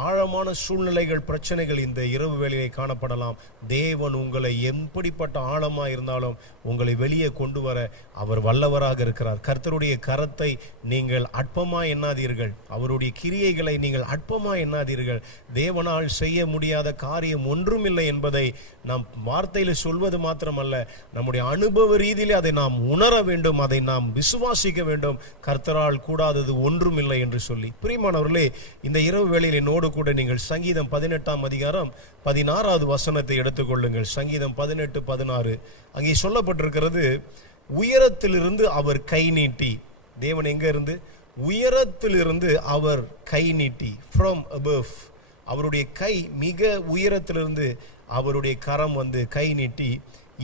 ஆழமான சூழ்நிலைகள், பிரச்சனைகள் இந்த இரவு வேளையிலே காணப்படலாம். தேவன் உங்களை எப்படிப்பட்ட ஆழமாக இருந்தாலும் உங்களை வெளியே கொண்டு வர அவர் வல்லவராக இருக்கிறார். கர்த்தருடைய கரத்தை நீங்கள் அற்பமாக எண்ணாதீர்கள், அவருடைய கிரியைகளை நீங்கள் அற்பமாக எண்ணாதீர்கள். தேவனால் செய்ய முடியாத காரியம் ஒன்றுமில்லை என்பதை நாம் வார்த்தையில் சொல்வது மாத்திரமல்ல, நம்முடைய அனுபவ ரீதியிலே அதை நாம் உணர வேண்டும், அதை நாம் விசுவாசிக்க வேண்டும். கர்த்தரால் கூடாதது ஒன்றுமில்லை என்று சொல்லி, பிரியமானவர்களே, இந்த இரவு வேளையில் என்னோடு கூட நீங்கள் சங்கீதம் 18ஆம் அதிகாரம் 16வது வசனத்தை எடுத்துக்கொள்ளுங்கள். சங்கீதம் 18:16 அங்கே சொல்லப்பட்டிருக்கிறது, உயரத்திலிருந்து அவர் கை நீட்டி. தேவன் எங்க இருந்து? உயரத்திலிருந்து அவர் கை நீட்டி. from above. அவருடைய கை மிக உயரத்திலிருந்து அவருடைய கரம் வந்து கை நீட்டி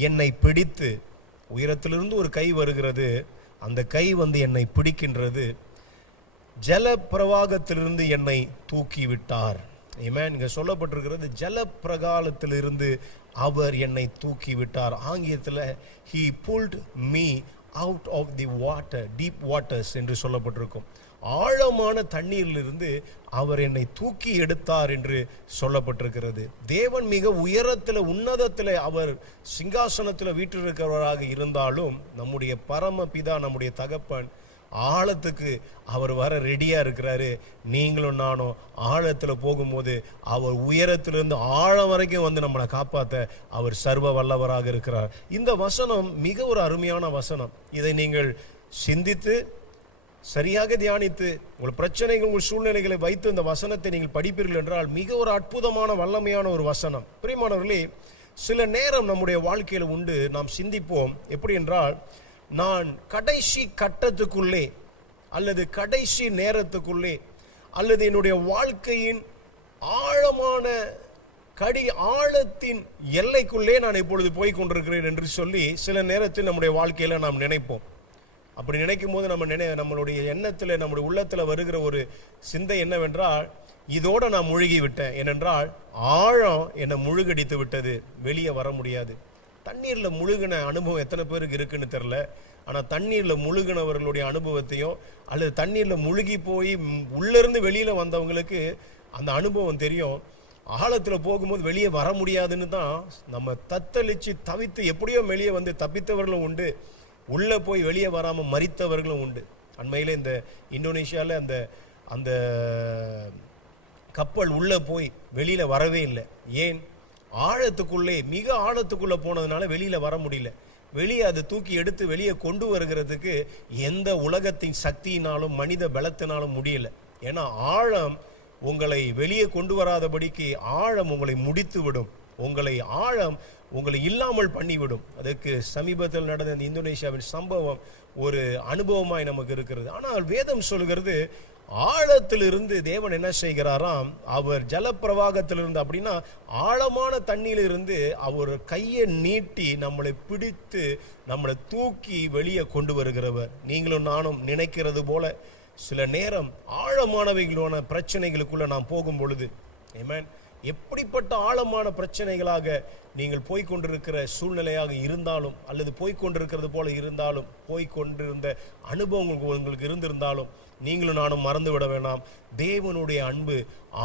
என்னை பிடித்து. உயரத்திலிருந்து ஒரு கை வருகிறது, அந்த கை வந்து என்னை பிடிக்கின்றது. ஜல பிரவாகத்திலிருந்து என்னை தூக்கி விட்டார். ஆமென். இங்க சொல்லப்பட்டிருக்கிறது, ஜல பிரகாலத்திலிருந்து அவர் என்னை தூக்கி விட்டார். ஆங்கிலத்தில் he pulled me out of the water, deep waters என்று சொல்லப்பட்டிருக்கும். ஆழமான தண்ணீரிலிருந்து அவர் என்னை தூக்கி எடுத்தார் என்று சொல்லப்பட்டிருக்கிறது. தேவன் மிக உயரத்தில், உன்னதத்தில் அவர் சிங்காசனத்தில் வீற்றிருக்கிறவராக இருந்தாலும், நம்முடைய பரமபிதா, நம்முடைய தகப்பன் ஆழத்துக்கு அவர் வர ரெடியா இருக்கிறாரு. நீங்களும் நானும் ஆழத்துல போகும்போது அவர் உயரத்திலிருந்து ஆழம் வரைக்கும் வந்து நம்மளை காப்பாற்ற அவர் சர்வ வல்லவராக இருக்கிறார். இந்த வசனம் மிக ஒரு அருமையான வசனம். இதை நீங்கள் சிந்தித்து சரியாக தியானித்து உங்கள் பிரச்சனைகள், உங்கள் சூழ்நிலைகளை வைத்து இந்த வசனத்தை நீங்கள் படிப்பீர்கள் என்றால் மிக ஒரு அற்புதமான வல்லமையான ஒரு வசனம். பிரியமானவர்களே, சில நேரம் நம்முடைய வாழ்க்கையில் உண்டு, நாம் சிந்திப்போம். எப்படி என்றால், நான் கடைசி கட்டத்துக்குள்ளே அல்லது கடைசி நேரத்துக்குள்ளே அல்லது என்னுடைய வாழ்க்கையின் ஆழமான ஆழத்தின் எல்லைக்குள்ளே நான் இப்பொழுது போய் கொண்டிருக்கிறேன் என்று சொல்லி சில நேரத்தில் நம்முடைய வாழ்க்கையில நாம் நினைப்போம். அப்படி நினைக்கும் போது நம்மளுடைய எண்ணத்தில், நம்முடைய உள்ளத்தில் வருகிற ஒரு சிந்தை என்னவென்றால், இதோட நான் முழுகி விட்டேன். ஏனென்றால் ஆழம் என்னை முழுகடித்து விட்டது, வெளியே வர முடியாது. தண்ணீர்ல முழுகின அனுபவம் எத்தனை பேருக்கு இருக்குன்னு தெரியல. ஆனா தண்ணீர்ல முழுகினவர்களுடைய அனுபவத்தையும் அல்லது தண்ணீர்ல முழுகி போய் உள்ளிருந்து வெளியில வந்தவங்களுக்கு அந்த அனுபவம் தெரியும். ஆழத்துல போகும்போது வெளியே வர முடியாதுன்னு தான் நம்ம தத்தளிச்சு தவித்து எப்படியோ வெளியே வந்து தப்பித்தவர்களும் உண்டு, உள்ள போய் வெளியே வராம மரித்தவர்களும் உண்டு. அண்மையில இந்த இந்தோனேஷியால அந்த கப்பல் உள்ள போய் வெளியில வரவே இல்லை. ஏன்? ஆழத்துக்குள்ளே, மிக ஆழத்துக்குள்ள போனதுனால வெளியில வர முடியல. வெளியே அதை தூக்கி எடுத்து வெளியே கொண்டு வருகிறதுக்கு எந்த உலகத்தின் சக்தியினாலும் மனித பலத்தினாலும் முடியல. ஏன்னா ஆழம் உங்களை வெளியே கொண்டு வராதபடிக்கு ஆழம் உங்களை முடித்து விடும், ஆழம் உங்களை இல்லாமல் பண்ணிவிடும். அதுக்கு சமீபத்தில் நடந்த இந்த இந்தோனேஷியாவின் சம்பவம் ஒரு அனுபவமாய் நமக்கு இருக்கிறது. ஆனால் வேதம் சொல்கிறது, ஆழத்திலிருந்து தேவன் என்ன செய்கிறாராம், அவர் ஜலப்பிரவாகத்திலிருந்து, அப்படின்னா ஆழமான தண்ணியிலிருந்து அவர் கையை நீட்டி நம்மளை பிடித்து நம்மளை தூக்கி வெளியே கொண்டு வருகிறவர். நீங்களும் நானும் நினைக்கிறது போல சில நேரம் ஆழமானவைகளான பிரச்சனைகளுக்குள்ள நாம் போகும் பொழுது, ஆமென், எப்படிப்பட்ட ஆழமான பிரச்சனைகளாக நீங்கள் போய்கொண்டிருக்கிற சூழ்நிலையாக இருந்தாலும் அல்லது போய்கொண்டிருக்கிறது போல இருந்தாலும், போய்கொண்டிருந்த அனுபவங்கள் உங்களுக்கு இருந்திருந்தாலும், நீங்களும் நானும் மறந்து விட வேண்டாம். தேவனுடைய அன்பு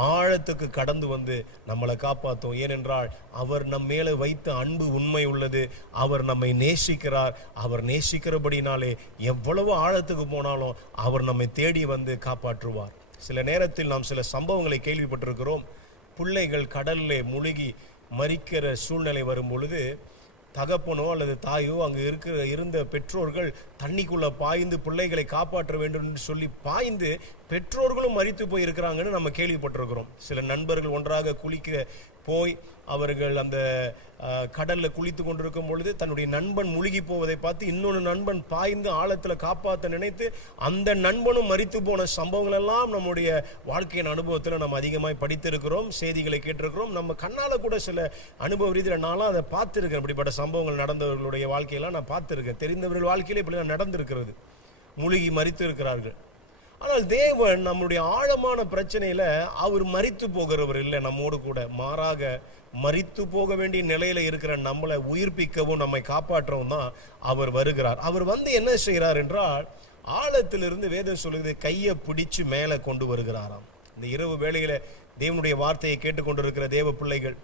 ஆழத்துக்கு கடந்து வந்து நம்மளை காப்பாற்றும். ஏனென்றால் அவர் நம் மேலே வைத்த அன்பு உண்மை உள்ளது. அவர் நம்மை நேசிக்கிறார். அவர் நேசிக்கிறபடினாலே எவ்வளவு ஆழத்துக்கு போனாலும் அவர் நம்மை தேடி வந்து காப்பாற்றுவார். சில நேரத்தில் நாம் சில சம்பவங்களை கேள்விப்பட்டிருக்கிறோம். பிள்ளைகள் கடல்ல முழுகி மரிக்கிற சூழ்நிலை வரும் பொழுது தகப்பனோ அல்லது தாயோ அங்கு இருந்த பெற்றோர்கள் தண்ணிக்குள்ள பாய்ந்து பிள்ளைகளை காப்பாற்ற வேண்டும் என்று சொல்லி பாய்ந்து பெற்றோர்களும் மரித்து போய் இருக்கிறாங்கன்னு நம்ம கேள்விப்பட்டிருக்கிறோம். சில நண்பர்கள் ஒன்றாக குளிக்க போய் அவர்கள் அந்த கடல்ல குளித்து கொண்டிருக்கும் பொழுது தன்னுடைய நண்பன் முழுகி போவதை பார்த்து இன்னொரு நண்பன் பாய்ந்து ஆழத்துல காப்பாற்ற நினைத்து அந்த நண்பனும் மரித்து போன சம்பவங்கள் எல்லாம் நம்முடைய வாழ்க்கையின் அனுபவத்தில் நம்ம அதிகமாய் படித்திருக்கிறோம், செய்திகளை கேட்டிருக்கிறோம். நம்ம கண்ணால கூட சில அனுபவ ரீதியில் நானும் அதை பார்த்திருக்கேன். இப்படிப்பட்ட சம்பவங்கள் நடந்தவர்களுடைய வாழ்க்கையெல்லாம் நான் பார்த்திருக்கேன். தெரிந்தவர்கள் வாழ்க்கையில இப்படி நடந்திருக்கிறது, முழுகி மரித்து இருக்கிறார்கள். ஆனால் தேவன் நம்முடைய ஆழமான பிரச்சனையில அவர் மரித்து போகிறவர் இல்லை, நம்மோடு கூட மாறாக மரித்து போக வேண்டிய நிலையில இருக்கிற நம்மளை உயிர்ப்பிக்கவும் நம்மை காப்பாற்றவும் தான் அவர் வருகிறார். அவர் வந்து என்ன செய்கிறார் என்றால், ஆழத்திலிருந்து வேதம் சொல்லுது கையை பிடிச்சு மேலே கொண்டு வருகிறாராம். இந்த இரவு வேளையில தேவனுடைய வார்த்தையை கேட்டுக்கொண்டிருக்கிற தேவ பிள்ளைகள்,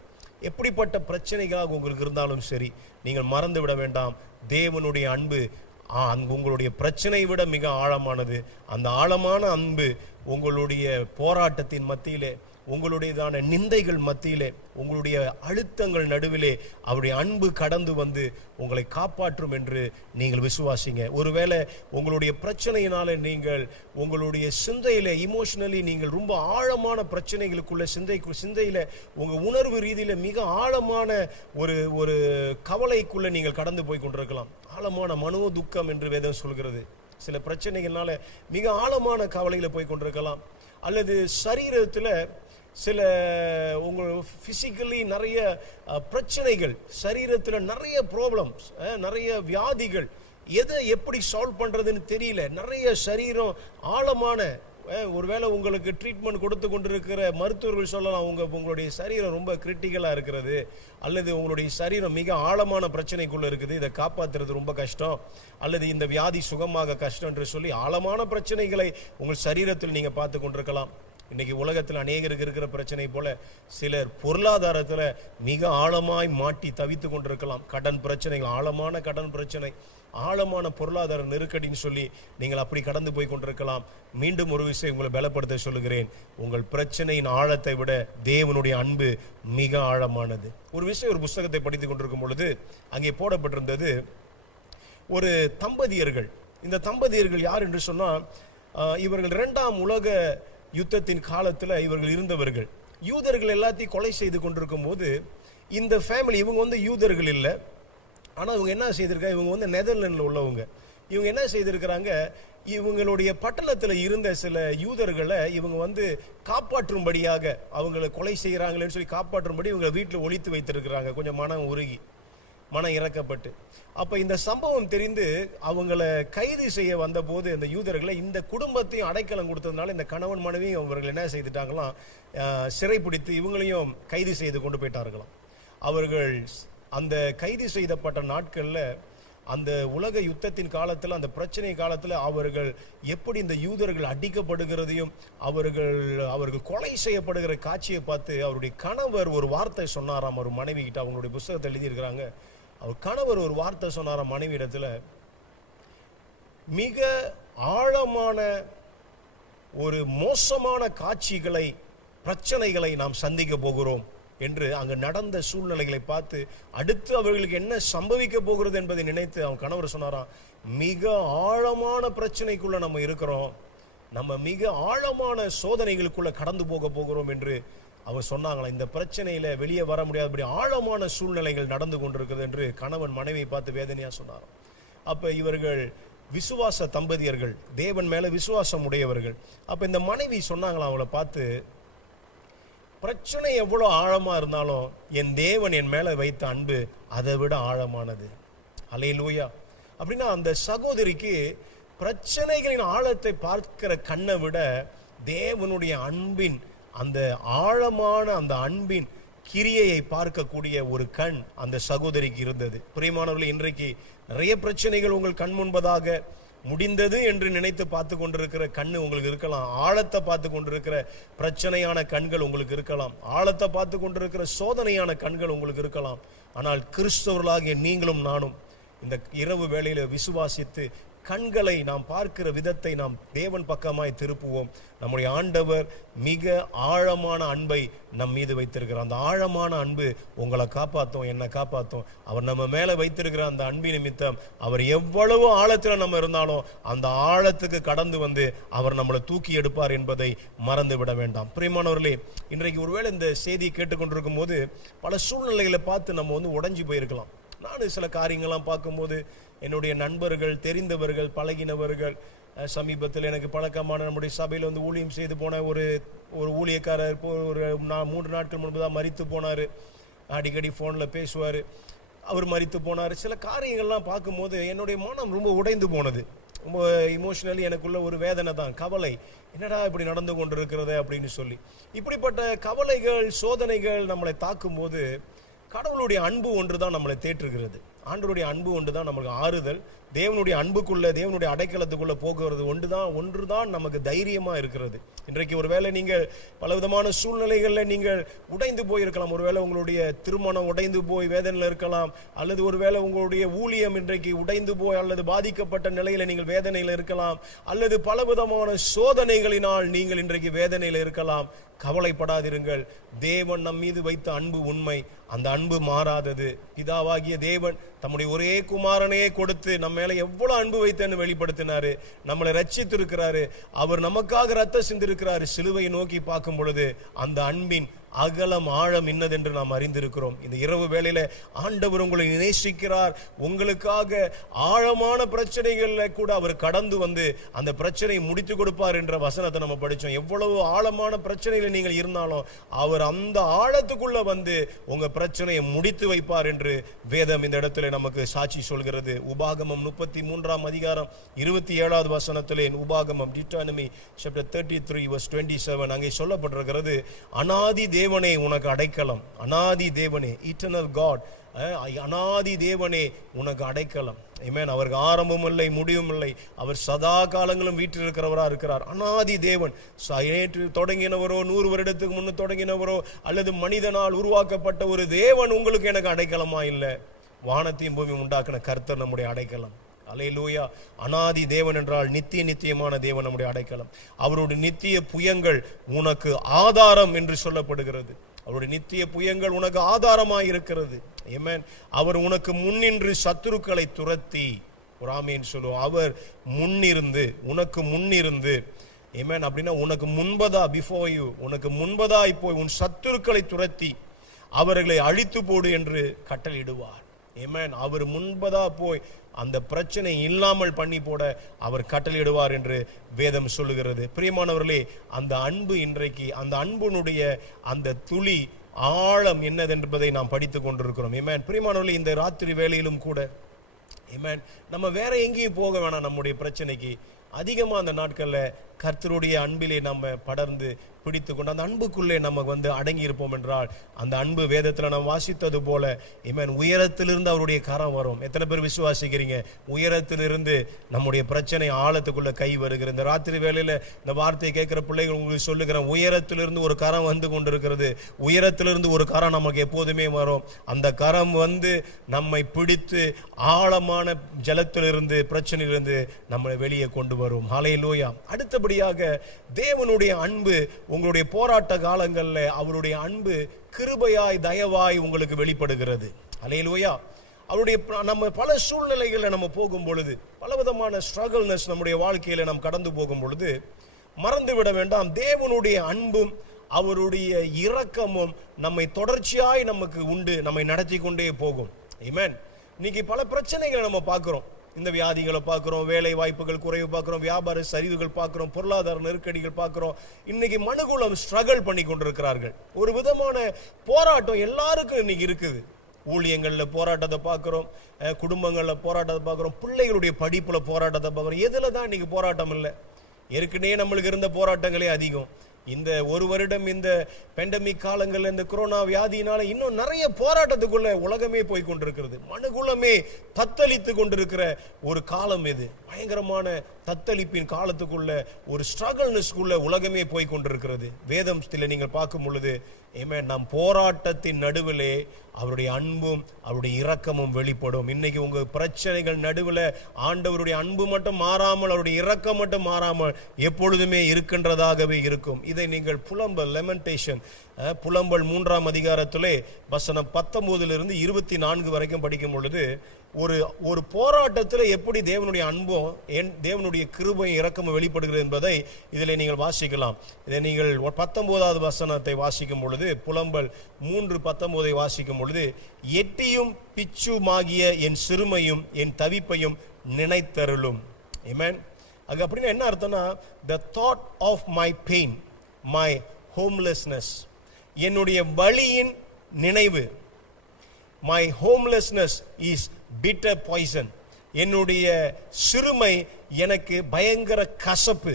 எப்படிப்பட்ட பிரச்சனைகளாக உங்களுக்கு இருந்தாலும் சரி, நீங்கள் மறந்து விட வேண்டாம், தேவனுடைய அன்பு உங்களுடைய பிரச்சனை விட மிக ஆழமானது. அந்த ஆழமான அன்பு உங்களுடைய போராட்டத்தின் மத்தியிலே, உங்களுடையதான நிந்தைகள் மத்தியிலே, உங்களுடைய அழுத்தங்கள் நடுவிலே அவருடைய அன்பு கடந்து வந்து உங்களை காப்பாற்றும் என்று நீங்கள் விசுவாசிங்க. ஒருவேளை உங்களுடைய பிரச்சனையினால நீங்கள் உங்களுடைய சிந்தையில இமோஷனலி நீங்கள் ரொம்ப ஆழமான பிரச்சனைகளுக்குள்ள சிந்தையில உங்க உணர்வு ரீதியில மிக ஆழமான ஒரு கவலைக்குள்ள நீங்கள் கடந்து போய் கொண்டிருக்கலாம். ஆழமான மனோ துக்கம் என்று வேதம் சொல்கிறது. சில பிரச்சனைகள்னால மிக ஆழமான கவலையில போய் கொண்டிருக்கலாம். அல்லது சரீரத்துல சில உங்கள் பிசிக்கலி நிறைய பிரச்சனைகள், சரீரத்துல நிறைய ப்ராப்ளம்ஸ், நிறைய வியாதிகள், எதை எப்படி சால்வ் பண்றதுன்னு தெரியல. நிறைய சரீரம் ஆழமான, ஒருவேளை உங்களுக்கு ட்ரீட்மெண்ட் கொடுத்து கொண்டிருக்கிற மருத்துவர்கள் சொல்லலாம், உங்களுடைய சரீரம் ரொம்ப கிரிட்டிக்கலா இருக்கிறது, அல்லது உங்களுடைய சரீரம் மிக ஆழமான பிரச்சனைக்குள்ள இருக்குது, இதை காப்பாற்றுறது ரொம்ப கஷ்டம், அல்லது இந்த வியாதி சுகமாக கஷ்டம் என்று சொல்லி ஆழமான பிரச்சனைகளை உங்கள் சரீரத்தில் நீங்க பார்த்து கொண்டிருக்கலாம். இன்னைக்கு உலகத்தில் அநேகருக்கு இருக்கிற பிரச்சனை போல சிலர் பொருளாதாரத்தில் மிக ஆழமாய் மாட்டி தவித்து கொண்டிருக்கலாம். கடன் பிரச்சனைகள், ஆழமான கடன் பிரச்சனை, ஆழமான பொருளாதார நெருக்கடின்னு சொல்லி நீங்கள் அப்படி கடந்து போய் கொண்டிருக்கலாம். மீண்டும் ஒரு விஷயம் உங்களை பலப்படுத்த சொல்லுகிறேன், உங்கள் பிரச்சனையின் ஆழத்தை விட தேவனுடைய அன்பு மிக ஆழமானது. ஒரு விஷயம், ஒரு புஸ்தகத்தை படித்து கொண்டிருக்கும் பொழுது அங்கே போடப்பட்டிருந்தது ஒரு தம்பதியர்கள். இந்த தம்பதியர்கள் யார் என்று சொன்னால், இவர்கள் 2ஆம் உலக யுத்தத்தின் காலத்தில் இவர்கள் இருந்தவர்கள். யூதர்கள் எல்லாத்தையும் கொலை செய்து கொண்டிருக்கும் போது இந்த ஃபேமிலி, இவங்க யூதர்கள் இல்லை, ஆனால் இவங்க என்ன செய்திருக்காங்க, இவங்க நெதர்லாண்டில் உள்ளவங்க. இவங்க என்ன செய்திருக்கிறாங்க, இவங்களுடைய பட்டணத்தில் இருந்த சில யூதர்களை இவங்க காப்பாற்றும்படியாக, அவங்களை கொலை செய்கிறாங்களேன்னு சொல்லி காப்பாற்றும்படி இவங்க வீட்டில் ஒளித்து வைத்திருக்கிறாங்க. கொஞ்சம் மனம் உருகி, மனம் இறக்கப்பட்டு. அப்போ இந்த சம்பவம் தெரிந்து அவங்களை கைது செய்ய வந்த போது இந்த யூதர்களை, இந்த குடும்பத்தையும் அடைக்கலம் கொடுத்ததுனால இந்த கணவன் மனைவியும் அவர்கள் என்ன செய்துட்டாங்களாம், சிறைப்பிடித்து இவங்களையும் கைது செய்து கொண்டு போயிட்டார்களாம். அவர்கள் அந்த கைது செய்யப்பட்ட நாட்களில், அந்த உலக யுத்தத்தின் காலத்தில், அந்த பிரச்சனை காலத்தில் அவர்கள் எப்படி இந்த யூதர்கள் அடிக்கப்படுகிறதையும் அவர்கள் கொலை செய்யப்படுகிற காட்சியை பார்த்து அவருடைய கணவர் ஒரு வார்த்தை சொன்னாராம் ஒரு மனைவி கிட்ட. அவங்களுடைய புத்தகத்தை எழுதியிருக்கிறாங்க. அவர் கணவர் ஒரு வார்த்தை சொன்னாராம் மனைவி இடத்துல, மிக ஆழமான ஒரு மோசமான காட்சிகளை, பிரச்சனைகளை நாம் சந்திக்க போகிறோம் என்று அங்கு நடந்த சூழ்நிலைகளை பார்த்து அடுத்து அவர்களுக்கு என்ன சம்பவிக்க போகிறது என்பதை நினைத்து அவன் கணவர் சொன்னாராம், மிக ஆழமான பிரச்சனைக்குள்ள நம்ம இருக்கிறோம், நம்ம மிக ஆழமான சோதனைகளுக்குள்ள கடந்து போகிறோம் என்று அவர் சொன்னாங்களாம். இந்த பிரச்சனையில வெளியே வர முடியாதபடி ஆழமான சூழ்நிலைகள் நடந்து கொண்டிருக்கிறது என்று கணவன் மனைவியை பார்த்து வேதனையா சொன்னாராம். அப்ப இவர்கள் விசுவாச தம்பதியர்கள், தேவன் மேல விசுவாசம் உடையவர்கள். அப்ப இந்த மனைவி சொன்னாங்களாம் அவளை பார்த்து, பிரச்சனை எவ்வளவு ஆழமா இருந்தாலும் என் தேவன் என் மேல வைத்த அன்பு அதை விட ஆழமானது. அல்லேலூயா. அப்படின்னா அந்த சகோதரிக்கு பிரச்சனைகளின் ஆழத்தை பார்க்கிற கண்ணை விட தேவனுடைய அன்பின் அந்த ஆழமான அந்த அன்பின் கிரியையை பார்க்கக்கூடிய ஒரு கண் அந்த சகோதரிக்கு இருந்தது. பிரியமானவர்களே, இன்றைக்கு நிறைய பிரச்சனைகள் உங்கள் கண் முன்பதாக முடிந்தது என்று நினைத்து பார்த்து கொண்டிருக்கிற கண்ணு உங்களுக்கு இருக்கலாம். ஆழத்தை பார்த்து கொண்டிருக்கிற பிரச்சனையான கண்கள் உங்களுக்கு இருக்கலாம். ஆழத்தை பார்த்து கொண்டிருக்கிற சோதனையான கண்கள் உங்களுக்கு இருக்கலாம். ஆனால் கிறிஸ்தவர்களாகிய நீங்களும் நானும் இந்த இரவு வேளையில விசுவாசித்து கண்களை நாம் பார்க்கிற விதத்தை நாம் தேவன் பக்கமாய் திருப்புவோம். நம்முடைய ஆண்டவர் மிக ஆழமான அன்பை நம் மீது வைத்திருக்கிறார். அந்த ஆழமான அன்பு உங்களை காப்பாற்றும், என்னை காப்பாற்றும். அவர் நம்ம மேல வைத்திருக்கிற அந்த அன்பின் நிமித்தம் அவர் எவ்வளவு ஆழத்துல நம்ம இருந்தாலும் அந்த ஆழத்துக்கு கடந்து வந்து அவர் நம்மளை தூக்கி எடுப்பார் என்பதை மறந்து விட வேண்டாம். பிரியமானவர்களே, இன்றைக்கு ஒருவேளை இந்த செய்தியை கேட்டுக்கொண்டிருக்கும் போது பல சூழ்நிலைகளை பார்த்து நம்ம உடைஞ்சு போயிருக்கலாம். நான் சில காரியங்கள்லாம் பார்க்கும்போது என்னுடைய நண்பர்கள், தெரிந்தவர்கள், பழகினவர்கள், சமீபத்தில் எனக்கு பழக்கமான நம்முடைய சபையில் ஊழியம் செய்து போன ஒரு ஊழியக்காரர் ஒரு 3 நாட்கள் முன்பு தான் மரித்து போனார். அடிக்கடி ஃபோனில் பேசுவார். அவர் மரித்து போனார். சில காரியங்கள்லாம் பார்க்கும்போது என்னுடைய மனம் ரொம்ப உடைந்து போனது. ரொம்ப இமோஷனலி எனக்குள்ள ஒரு வேதனை தான், கவலை, என்னடா இப்படி நடந்து கொண்டிருக்கிறத அப்படின்னு சொல்லி. இப்படிப்பட்ட கவலைகள், சோதனைகள் நம்மளை தாக்கும் போது கடவுளுடைய அன்பு ஒன்று தான் நம்மளை தேற்றுகிறது. ஆண்டவருடைய அன்பு ஒன்று தான் நமக்கு ஆறுதல். தேவனுடைய அன்புக்குள்ள, தேவனுடைய அடைக்கலத்துக்குள்ள போகிறது ஒன்று தான் நமக்கு தைரியமா இருக்கிறது. இன்றைக்கு ஒருவேளை நீங்கள் பலவிதமான சூழ்நிலைகளில் நீங்கள் உடைந்து போயிருக்கலாம். ஒருவேளை உங்களுடைய திருமணம் உடைந்து போய் வேதனையில் இருக்கலாம், அல்லது ஒருவேளை உங்களுடைய ஊழியம் இன்றைக்கு உடைந்து போய் அல்லது பாதிக்கப்பட்ட நிலையில நீங்கள் வேதனையில் இருக்கலாம், அல்லது பலவிதமான சோதனைகளினால் நீங்கள் இன்றைக்கு வேதனையில் இருக்கலாம். கவலைப்படாதிருங்கள். தேவன் நம் மீது வைத்த அன்பு உண்மை, அந்த அன்பு மாறாதது. பிதாவாகிய தேவன் தம்முடைய ஒரே குமாரனையே கொடுத்து நம்ம மேல எவ்வளவு அன்பு வைத்தன்னு வெளிப்படுத்தினாரு. நம்மளை ரட்சித்திருக்கிறாரு. அவர் நமக்காக ரத்தம் சிந்திருக்கிறாரு. சிலுவை நோக்கி பார்க்கும் பொழுது அந்த அன்பின் அகலம் ஆழம் இன்னதென்று நாம் அறிந்திருக்கிறோம். இந்த இரவு வேளையில ஆண்டவர் உங்களை நேசிக்கிறார். உங்களுக்காக ஆழமான பிரச்சனைகள்ல கூட அவர் கடந்து வந்து அந்த பிரச்சனையை முடித்து கொடுப்பார் என்ற வசனத்தை நம்ம படிச்சோம். எவ்வளவு ஆழமான பிரச்சனையில நீங்கள் இருந்தாலும் அவர் அந்த ஆழத்துக்குள்ள வந்து உங்க பிரச்சனையை முடித்து வைப்பார் என்று வேதம் இந்த இடத்துல நமக்கு சாட்சி சொல்கிறது. உபாகமம் 33ஆம் அதிகாரம் 27வது வசனத்திலே, உபாகமம் Deuteronomy chapter 33 verse 27 அங்கே சொல்லப்பட்டிருக்கிறது, அநாதி தேவனே உனக்கு அடைக்கலம், அநாதி தேவனே, இட்டர்னல் காட், அநாதி தேவனே உனக்கு அடைக்கலம். ஆமென். அவருக்கு ஆரம்பமும் இல்லை முடிவும் இல்லை, அவர் சதா காலங்களும் வீட்டில் இருக்கிறவரா இருக்கிறார். அநாதி தேவன். நேற்று தொடங்கினவரோ 100 வருடத்துக்கு முன்னு தொடங்கினவரோ அல்லது மனிதனால் உருவாக்கப்பட்ட ஒரு தேவன் உங்களுக்கு எனக்கு அடைக்கலமா இல்லை. வானத்தையும் பூமி உண்டாக்கின கர்த்தர் நம்முடைய அடைக்கலம். அல்லேலூயா. அநாதி தேவன் என்றால் நித்தியமான தேவன் நம்முடைய அடைக்கலம். அவருடைய நித்திய புயங்கள் உனக்கு ஆதாரம் என்று சொல்லப்படுகிறது. அவருடைய நித்திய புயங்கள் உனக்கு ஆதாரமாய் இருக்கிறது. ஆமென். அவர் உனக்கு முன்னின்று சத்துருக்களை துரத்தி, ஒரு ஆமென் சொல்லுவோம். அவர் முன்னிருந்து, உனக்கு முன்னிருந்து, ஆமென், அப்படின்னா உனக்கு முன்பதா, பிஃபோர் யூ, உனக்கு முன்பதாய் போய் உன் சத்துருக்களை துரத்தி அவர்களை அழித்து போடு என்று கட்டளையிடுவார். ஆமென். அவர் முன்பதா போய் அந்த பிரச்சனை இல்லாமல் பண்ணி போட அவர் கட்டளையிடுவார் என்று வேதம் சொல்லுகிறது. பிரியமானவர்களே, அந்த அன்பு இன்றைக்கு, அந்த அன்புனுடைய அந்த துளி ஆழம் என்னதென்பதை நாம் படித்துக் கொண்டிருக்கிறோம். ஆமென். பிரியமானவர்களே, இந்த ராத்திரி வேளையிலும் கூட ஆமென், நம்ம வேற எங்கேயும் போக வேணாம். நம்முடைய பிரச்சனைக்கு அதிகமாக அந்த நாட்களில் கர்த்தருடைய அன்பிலே நம்ம படர்ந்து பிடித்து கொண்டு அந்த அன்புக்குள்ளே நம்ம அடங்கி இருப்போம் என்றால், அந்த அன்பு வேதத்தில் நாம் வாசித்தது போல ஆமென், உயரத்திலிருந்து அவருடைய கரம் வரும். எத்தனை பேர் விசுவாசிக்கிறீங்க? உயரத்திலிருந்து நம்முடைய பிரச்சனை ஆழத்துக்குள்ள கை வருகிறது. இந்த ராத்திரி வேளையில இந்த வார்த்தையை கேட்கிற பிள்ளைகள் உங்களுக்கு சொல்லுகிறேன், உயரத்திலிருந்து ஒரு கரம் வந்து கொண்டிருக்கிறது. உயரத்திலிருந்து ஒரு கரம் நமக்கு எப்போதுமே வரும். அந்த கரம் நம்மை பிடித்து ஆழமான ஜலத்திலிருந்து, பிரச்சனையிலிருந்து நம்மளை வெளியே கொண்டு வரும். ஹல்லேலூயா. அடுத்தபடியாக தேவனுடைய அன்பு உங்களுடைய போராட்ட காலங்களில் அவருடைய அன்பு கிருபையாய், தயவாய் உங்களுக்கு வெளிப்படுகிறது. ஹல்லேலூயா. அவருடைய நம்ம பல சூழ்நிலைகளில் நம்ம போகும் பொழுது, பலவிதமான ஸ்ட்ரகிள்னஸ் நம்முடைய வாழ்க்கையில நாம் கடந்து போகும் பொழுது மறந்து விட வேண்டாம், தேவனுடைய அன்பும் அவருடைய இரக்கமும் நம்மை தொடர்ச்சியாய் நமக்கு உண்டு, நம்மை நடத்தி கொண்டே போகும். ஆமென். இன்னைக்கு பல பிரச்சனைகளை நம்ம பார்க்கிறோம். இந்த வியாதிகளை பார்க்கிறோம், வேலை வாய்ப்புகள் குறைவு பார்க்கிறோம், வியாபார சரிவுகள் பார்க்கிறோம், பொருளாதார நெருக்கடிகள் பார்க்கிறோம். இன்னைக்கு மனுகுலம் ஸ்ட்ரகிள் பண்ணி கொண்டிருக்கிறார்கள். ஒரு விதமான போராட்டம் எல்லாருக்கும் இன்னைக்கு இருக்குது. ஊழியங்கள்ல போராட்டத்தை பார்க்கிறோம், குடும்பங்கள்ல போராட்டத்தை பார்க்கிறோம், பிள்ளைகளுடைய படிப்புல போராட்டத்தை பார்க்கிறோம். எதுல தான் இன்னைக்கு போராட்டம் இல்லை? ஏற்கனவே நம்மளுக்கு இருந்த போராட்டங்களே அதிகம். இந்த ஒரு வருடம் இந்த பெண்டமிக் காலங்கள், இந்த கொரோனா வியாதியினால இன்னும் நிறைய போராட்டத்துக்குள்ள உலகமே போய் கொண்டிருக்கிறது. மனுகுலமே தத்தளித்து கொண்டிருக்கிற ஒரு காலம் இது. பயங்கரமான தத்தளிப்பின் காலத்துக்குள்ள, ஒரு ஸ்ட்ரகிள்னஸ்க்குள்ள உலகமே போய் கொண்டிருக்கிறது. வேதத்தில் நீங்கள் பார்க்கும் பொழுது ஆமென், நம் போராட்டத்தின் நடுவிலே அவருடைய அன்பும் அவருடைய இரக்கமும் வெளிப்படும். இன்னைக்கு உங்க பிரச்சனைகள் நடுவில் ஆண்டவருடைய அன்பு மட்டும் மாறாமல், அவருடைய இரக்கம் மட்டும் மாறாமல் எப்பொழுதுமே இருக்கின்றதாகவே இருக்கும். இதை நீங்கள் புலம்பல், லெமெண்டேஷன், புலம்பல் 3ஆம் அதிகாரத்திலே வசனம் 19 - 24 வரைக்கும் படிக்கும் பொழுது ஒரு போராட்டத்தில் எப்படி தேவனுடைய அன்பும் தேவனுடைய கிருபையும் இரக்கமும் வெளிப்படுகிறது என்பதை இதில் நீங்கள் வாசிக்கலாம். இதை நீங்கள் 19வது வசனத்தை வாசிக்கும் பொழுது, புலம்பல் 3:19 வாசிக்கும் பொழுது, எட்டியும் பிச்சுமாகிய என் சிறுமையும் என் தவிப்பையும் நினைத்தருளும். ஆமென். அது அப்படின்னா என்ன அர்த்தம்னா, the thought of my pain, my homelessness, என்னுடைய வலியின் நினைவு, my homelessness is bitter poison, என்னுடைய சிறுமை எனக்கு பயங்கர கசப்பு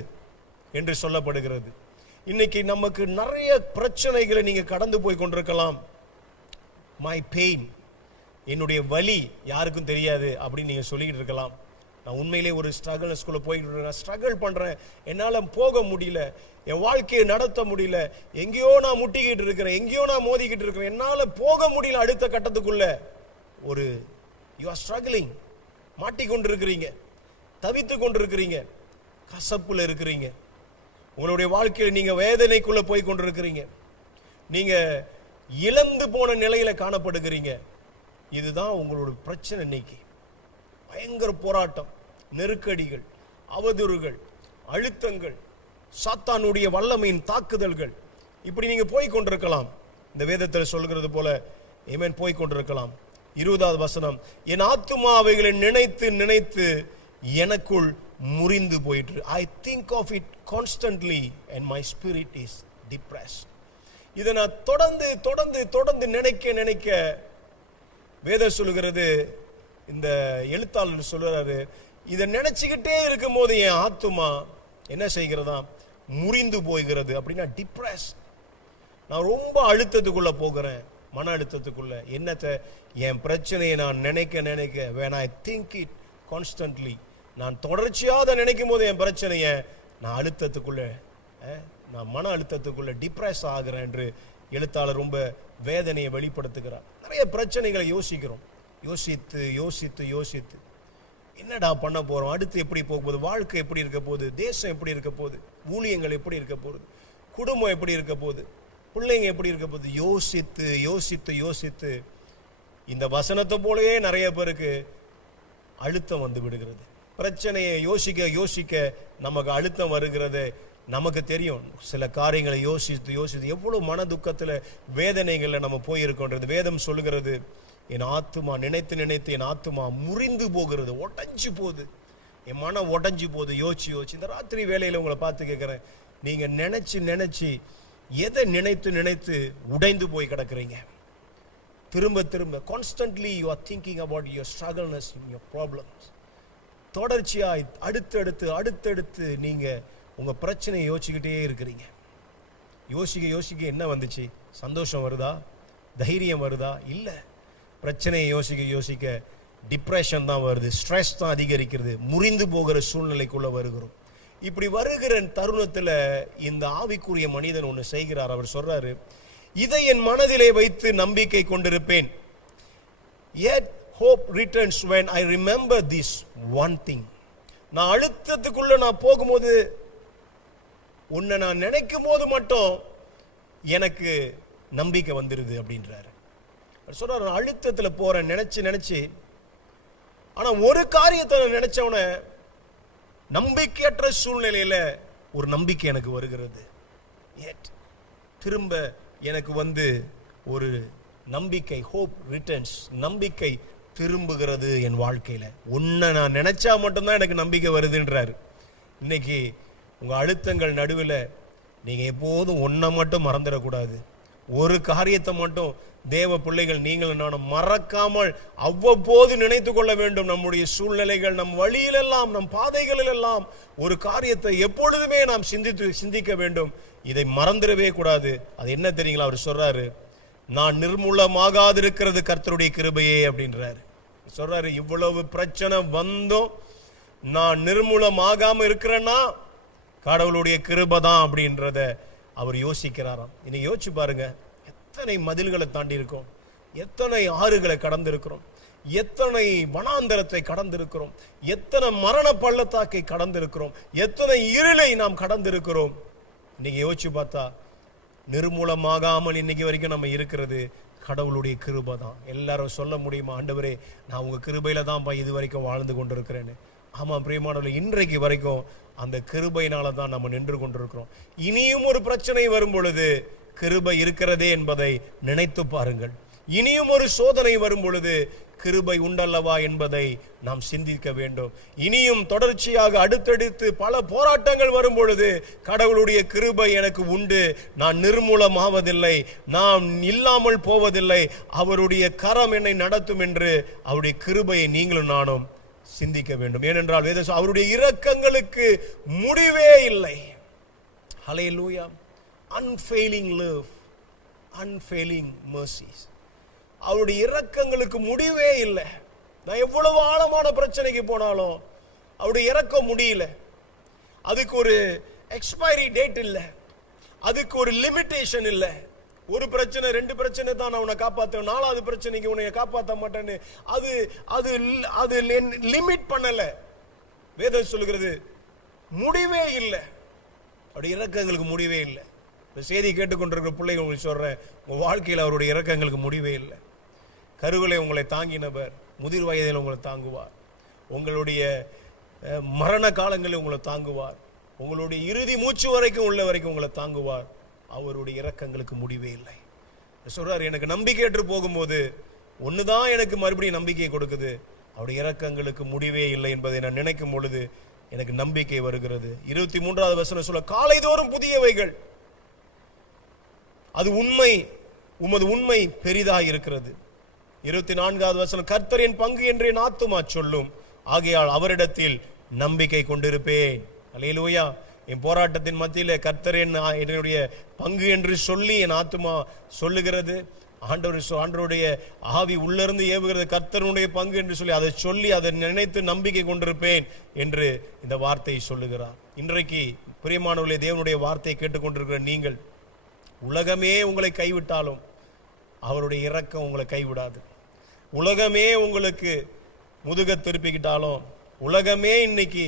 என்று சொல்லப்படுகிறது. இன்னைக்கு நமக்கு நிறைய பிரச்சனைகளை நீங்க கடந்து போய் கொண்டிருக்கலாம். my pain, என்னுடைய வலி யாருக்கும் தெரியாது அப்படின்னு நீங்க சொல்லிக்கிட்டு இருக்கலாம். நான் உண்மையிலே ஒரு ஸ்ட்ரகிள்ஸ்குள்ள போயிட்டு இருக்கேன், ஸ்ட்ரகிள் பண்றேன், என்னால போக முடியல, என் வாழ்க்கையை நடத்த முடியல, எங்கேயோ நான் முட்டிக்கிட்டு இருக்கிறேன், எங்கேயோ நான் மோதிக்கிட்டு இருக்கிறேன், என்னால போக முடியல அடுத்த கட்டத்துக்குள்ள. ஒரு யூ ஆர் ஸ்ட்ரகிளிங், மாட்டிக்கொண்டிருக்கிறீங்க, தவித்து கொண்டிருக்கிறீங்க, கசப்புல இருக்கிறீங்க, உங்களுடைய வாழ்க்கையில் நீங்க வேதனைக்குள்ள போய் கொண்டிருக்கிறீங்க, நீங்க இழந்து போன நிலையில காணப்படுகிறீங்க. இதுதான் உங்களோட பிரச்சனை. இன்னைக்கு பயங்கர போராட்டம், நெருக்கடிகள், அவதூறுகள், அழுத்தங்கள், சாத்தானுடைய வல்லமையின் தாக்குதல்கள், இப்படி நீங்க போய் கொண்டிருக்கலாம். இந்த வேதத்தில் சொல்கிறது போல ஆமென், போய் கொண்டிருக்கலாம். 20வது வசனம், என் ஆத்துமாவைகளை நினைத்து நினைத்து எனக்குள் முறிந்து போயிற்று. I think of it constantly and my spirit is depressed. இதை நான் தொடர்ந்து தொடர்ந்து தொடர்ந்து நினைக்க நினைக்க, வேதம் சொல்லுகிறது, இந்த எழுத்தாளர் சொல்றாரு, இதை நினைச்சுக்கிட்டே இருக்கும் போது என் ஆத்துமா என்ன செய்கிறதா, முறிந்து போகிறது. அப்படின்னா டிப்ரெஸ். நான் ரொம்ப அழுத்தத்துக்குள்ள போகிறேன், மன அழுத்தத்துக்குள்ள. என்னத்தை? என் பிரச்சனையை நான் நினைக்க when I think it constantly, நான் தொடர்ச்சியாக நினைக்கும் போது என் பிரச்சனையை நான் அழுத்தத்துக்குள்ள, நான் மன அழுத்தத்துக்குள்ள டிப்ரெஸ் ஆகிறேன் என்று எழுத்தாளர் ரொம்ப வேதனையை வெளிப்படுத்துகிறார். நிறைய பிரச்சனைகளை யோசிக்கிறோம், யோசித்து யோசித்து யோசித்து என்னடா பண்ண போறோம், அடுத்து எப்படி போக போகுது, வாழ்க்கை எப்படி இருக்க போகுது, தேசம் எப்படி இருக்க போகுது, ஊழியங்கள் எப்படி இருக்க போகுது, குடும்பம் எப்படி இருக்க போகுது, பிள்ளைங்க எப்படி இருக்க போகுது, யோசித்து யோசித்து யோசித்து இந்த வசனத்தை போலவே நிறைய பேருக்கு அழுத்தம் வந்து விடுகிறது. பிரச்சனையை யோசிக்க யோசிக்க நமக்கு அழுத்தம் வருகிறது. நமக்கு தெரியும் சில காரியங்களை யோசித்து யோசித்து எவ்வளவு மன துக்கத்துல வேதனைகள்ல நம்ம போயிருக்கோன்றது. வேதம் சொல்லுகிறது, என் ஆத்துமா நினைத்து நினைத்து என் ஆத்துமா முறிந்து போகிறது, உடைஞ்சு போகுது, என் மனம் உடைஞ்சு போகுது யோசிச்சு யோசிச்சு. இந்த ராத்திரி வேளையில உங்களை பார்த்து கேட்கிறேன், நீங்க நினைச்சு நினைச்சு எதை நினைத்து நினைத்து உடைந்து போய் கிடக்குறீங்க? திரும்ப திரும்ப constantly you are thinking about your struggleness, your problems. தொடர்ச்சியாய் அடுத்தடுத்து அடுத்தடுத்து நீங்க உங்க பிரச்சனையை யோசிச்சுக்கிட்டே இருக்கிறீங்க. யோசிக்க யோசிக்க என்ன வந்துச்சு? சந்தோஷம் வருதா? தைரியம் வருதா? இல்லை. பிரச்சனையை யோசிக்க யோசிக்க டிப்ரெஷன் தான் வருது, ஸ்ட்ரெஸ் தான் அதிகரிக்கிறது, முறிந்து போகிற சூழ்நிலைக்குள்ள வருகிறோம். இப்படி வருகிற தருணத்துல இந்த ஆவிக்குரிய மனிதன் ஒன்று செய்கிறார். அவர் சொல்றாரு, இதை என் மனதிலே வைத்து நம்பிக்கை கொண்டிருப்பேன். Yet hope returns when I remember this one thing. நான் அழுத்தத்துக்குள்ள நான் போகும்போது, உன்னை நான் நினைக்கும் போது மட்டும் எனக்கு நம்பிக்கை வந்துருது அப்படின்றாரு. சொல்றாரு, நான் அழுத்தத்துல போறேன் நினைச்சு நினைச்சு, ஆனா ஒரு காரியத்தை நான் நினைச்சவன நம்பிக்கையற்ற சூழ்நிலையில ஒரு நம்பிக்கை எனக்கு வருகிறது. திரும்ப எனக்கு வந்து ஒரு நம்பிக்கை, ஹோப் ரிட்டர்ன்ஸ், நம்பிக்கை திரும்புகிறது என் வாழ்க்கையில. உன்னை நான் நினைச்சா மட்டும்தான் எனக்கு நம்பிக்கை வருதுன்றாரு. இன்னைக்கு உங்க அழுத்தங்கள் நடுவில் நீங்க எப்போதும் ஒன்றை மட்டும் மறந்துடக்கூடாது. ஒரு காரியத்தை மட்டும் தேவ பிள்ளைகள் நீங்கள் நானும் மறக்காமல் அவ்வப்போது நினைத்து கொள்ள வேண்டும். நம்முடைய சூழ்நிலைகள், நம் வழியிலெல்லாம், நம் பாதைகளிலெல்லாம் ஒரு காரியத்தை எப்பொழுதுமே நாம் சிந்திக்க வேண்டும். இதை மறந்துடவே கூடாது. அது என்ன தெரியுங்களா? அவர் சொல்றாரு, நான் நிர்மூலமாகாதிருக்கிறது கர்த்தருடைய கிருபையே அப்படின்றாரு. சொல்றாரு, இவ்வளவு பிரச்சனை வந்தும் நான் நிர்மூலமாகாம இருக்கிறேன்னா கடவுளுடைய கிருபை தான் அப்படின்றத அவர் யோசிக்கிறாராம். இன்னைக்கு யோசிச்சு பாருங்க, எத்தனை மதில்களை தாண்டி இருக்கோம், எத்தனை ஆறுகளை கடந்திருக்கிறோம், எத்தனை வனாந்தரத்தை கடந்திருக்கிறோம், எத்தனை மரண பள்ளத்தாக்கை கடந்திருக்கிறோம், எத்தனை இருளை நாம் கடந்திருக்கிறோம். இன்னைக்கு யோசிச்சு பார்த்தா நிர்மூலமாகாமல் இன்னைக்கு வரைக்கும் நம்ம இருக்கிறது கடவுளுடைய கிருபை தான். எல்லாரும் சொல்ல முடியுமா, ஆண்டவரே நான் உங்க கிருபையில தான் இது வரைக்கும் வாழ்ந்து கொண்டிருக்கிறேன்னு? ஆமா பிரியமானவர்களே, இன்றைக்கு வரைக்கும் அந்த கிருபையினால தான் நம்ம நின்று கொண்டிருக்கிறோம். இனியும் ஒரு பிரச்சனை வரும் பொழுது கிருபை இருக்கிறதே என்பதை நினைத்து பாருங்கள். இனியும் ஒரு சோதனை வரும் பொழுது கிருபை உண்டல்லவா என்பதை நாம் சிந்திக்க வேண்டும். இனியும் தொடர்ச்சியாக அடுத்தடுத்து பல போராட்டங்கள் வரும் பொழுது கடவுளுடைய கிருபை எனக்கு உண்டு, நான் நிர்மூலமாவதில்லை, நான் இல்லாமல் போவதில்லை, அவருடைய கரம் என்னை நடத்தும் என்று அவருடைய கிருபையை நீங்களும் நானும் சிந்திக்க வேண்டும். ஏனென்றால் வேதம் அவருடைய இரக்கங்களுக்கு முடிவே இல்லை. ஹல்லேலூயா. unfailing love, unfailing mercies. அவருடைய இரக்கங்களுக்கு முடிவே இல்லை. நான் எவ்வளவு ஆழமான பிரச்சனைக்கு போனாலும் அவருடைய இரக்கம் முடியல. அதுக்கு ஒரு எக்ஸ்பைரி டேட் இல்லை, அதுக்கு ஒரு லிமிட்டேஷன் இல்லை. ஒரு பிரச்சனை ரெண்டு பிரச்சனை தான் நான் உன்னை காப்பாற்றுவேன், நாலாவது பிரச்சனைக்கு உன்னை காப்பாற்ற மாட்டேன்னு அது அது அது லிமிட் பண்ணல. வேதம் சொல்லுகிறது முடிவே இல்லை, அவருடைய இரக்கங்களுக்கு முடிவே இல்லை. இந்த செய்தி கேட்டுக்கொண்டிருக்கிற பிள்ளைங்க உங்களுக்கு சொல்றேன், உங்க வாழ்க்கையில் அவருடைய இரக்கங்களுக்கு முடிவே இல்லை. கருவிலை உங்களை தாங்கினவர் முதிர் வயதில் உங்களை தாங்குவார், உங்களுடைய மரண காலங்களில் உங்களை தாங்குவார், உங்களுடைய இறுதி மூச்சு வரைக்கும் உள்ள வரைக்கும் உங்களை தாங்குவார். அவருடைய இரக்கங்களுக்கு முடிவே இல்லை. சொல்றாரு, எனக்கு நம்பிக்கையற்று போகும்போது ஒண்ணுதான் எனக்கு மறுபடியும் நம்பிக்கை கொடுக்குது, அவருடைய இரக்கங்களுக்கு முடிவே இல்லை என்பதை நான் நினைக்கும் பொழுது எனக்கு நம்பிக்கை வருகிறது. 23வது வசனம் சொல்ல, காலைதோறும் புதியவைகள், அது உண்மை, உமது உண்மை பெரிதாக இருக்கிறது. 24வது வசனம், கர்த்தரின் பங்கு என்று என் ஆத்துமா சொல்லும், ஆகையால் அவரிடத்தில் நம்பிக்கை கொண்டிருப்பேன். அல்லேலூயா. என் போராட்டத்தின் மத்தியிலே கர்த்தர் என்னுடைய பங்கு என்று சொல்லி என் ஆத்துமா சொல்லுகிறது. ஆண்டவருடைய ஆவி உள்ளிருந்து ஏவுகிறது, கர்த்தருடைய பங்கு என்று சொல்லி அதை சொல்லி அதை நினைத்து நம்பிக்கை கொண்டிருப்பேன் என்று இந்த வார்த்தையை சொல்லுகிறார். இன்றைக்கு பிரியமானவர்களே, தேவனுடைய வார்த்தையை கேட்டுக்கொண்டிருக்கிற நீங்கள், உலகமே உங்களை கைவிட்டாலும் அவருடைய இரக்கம் உங்களை கைவிடாது. உலகமே உங்களுக்கு முதுக திருப்பிக்கிட்டாலும், உலகமே இன்னைக்கு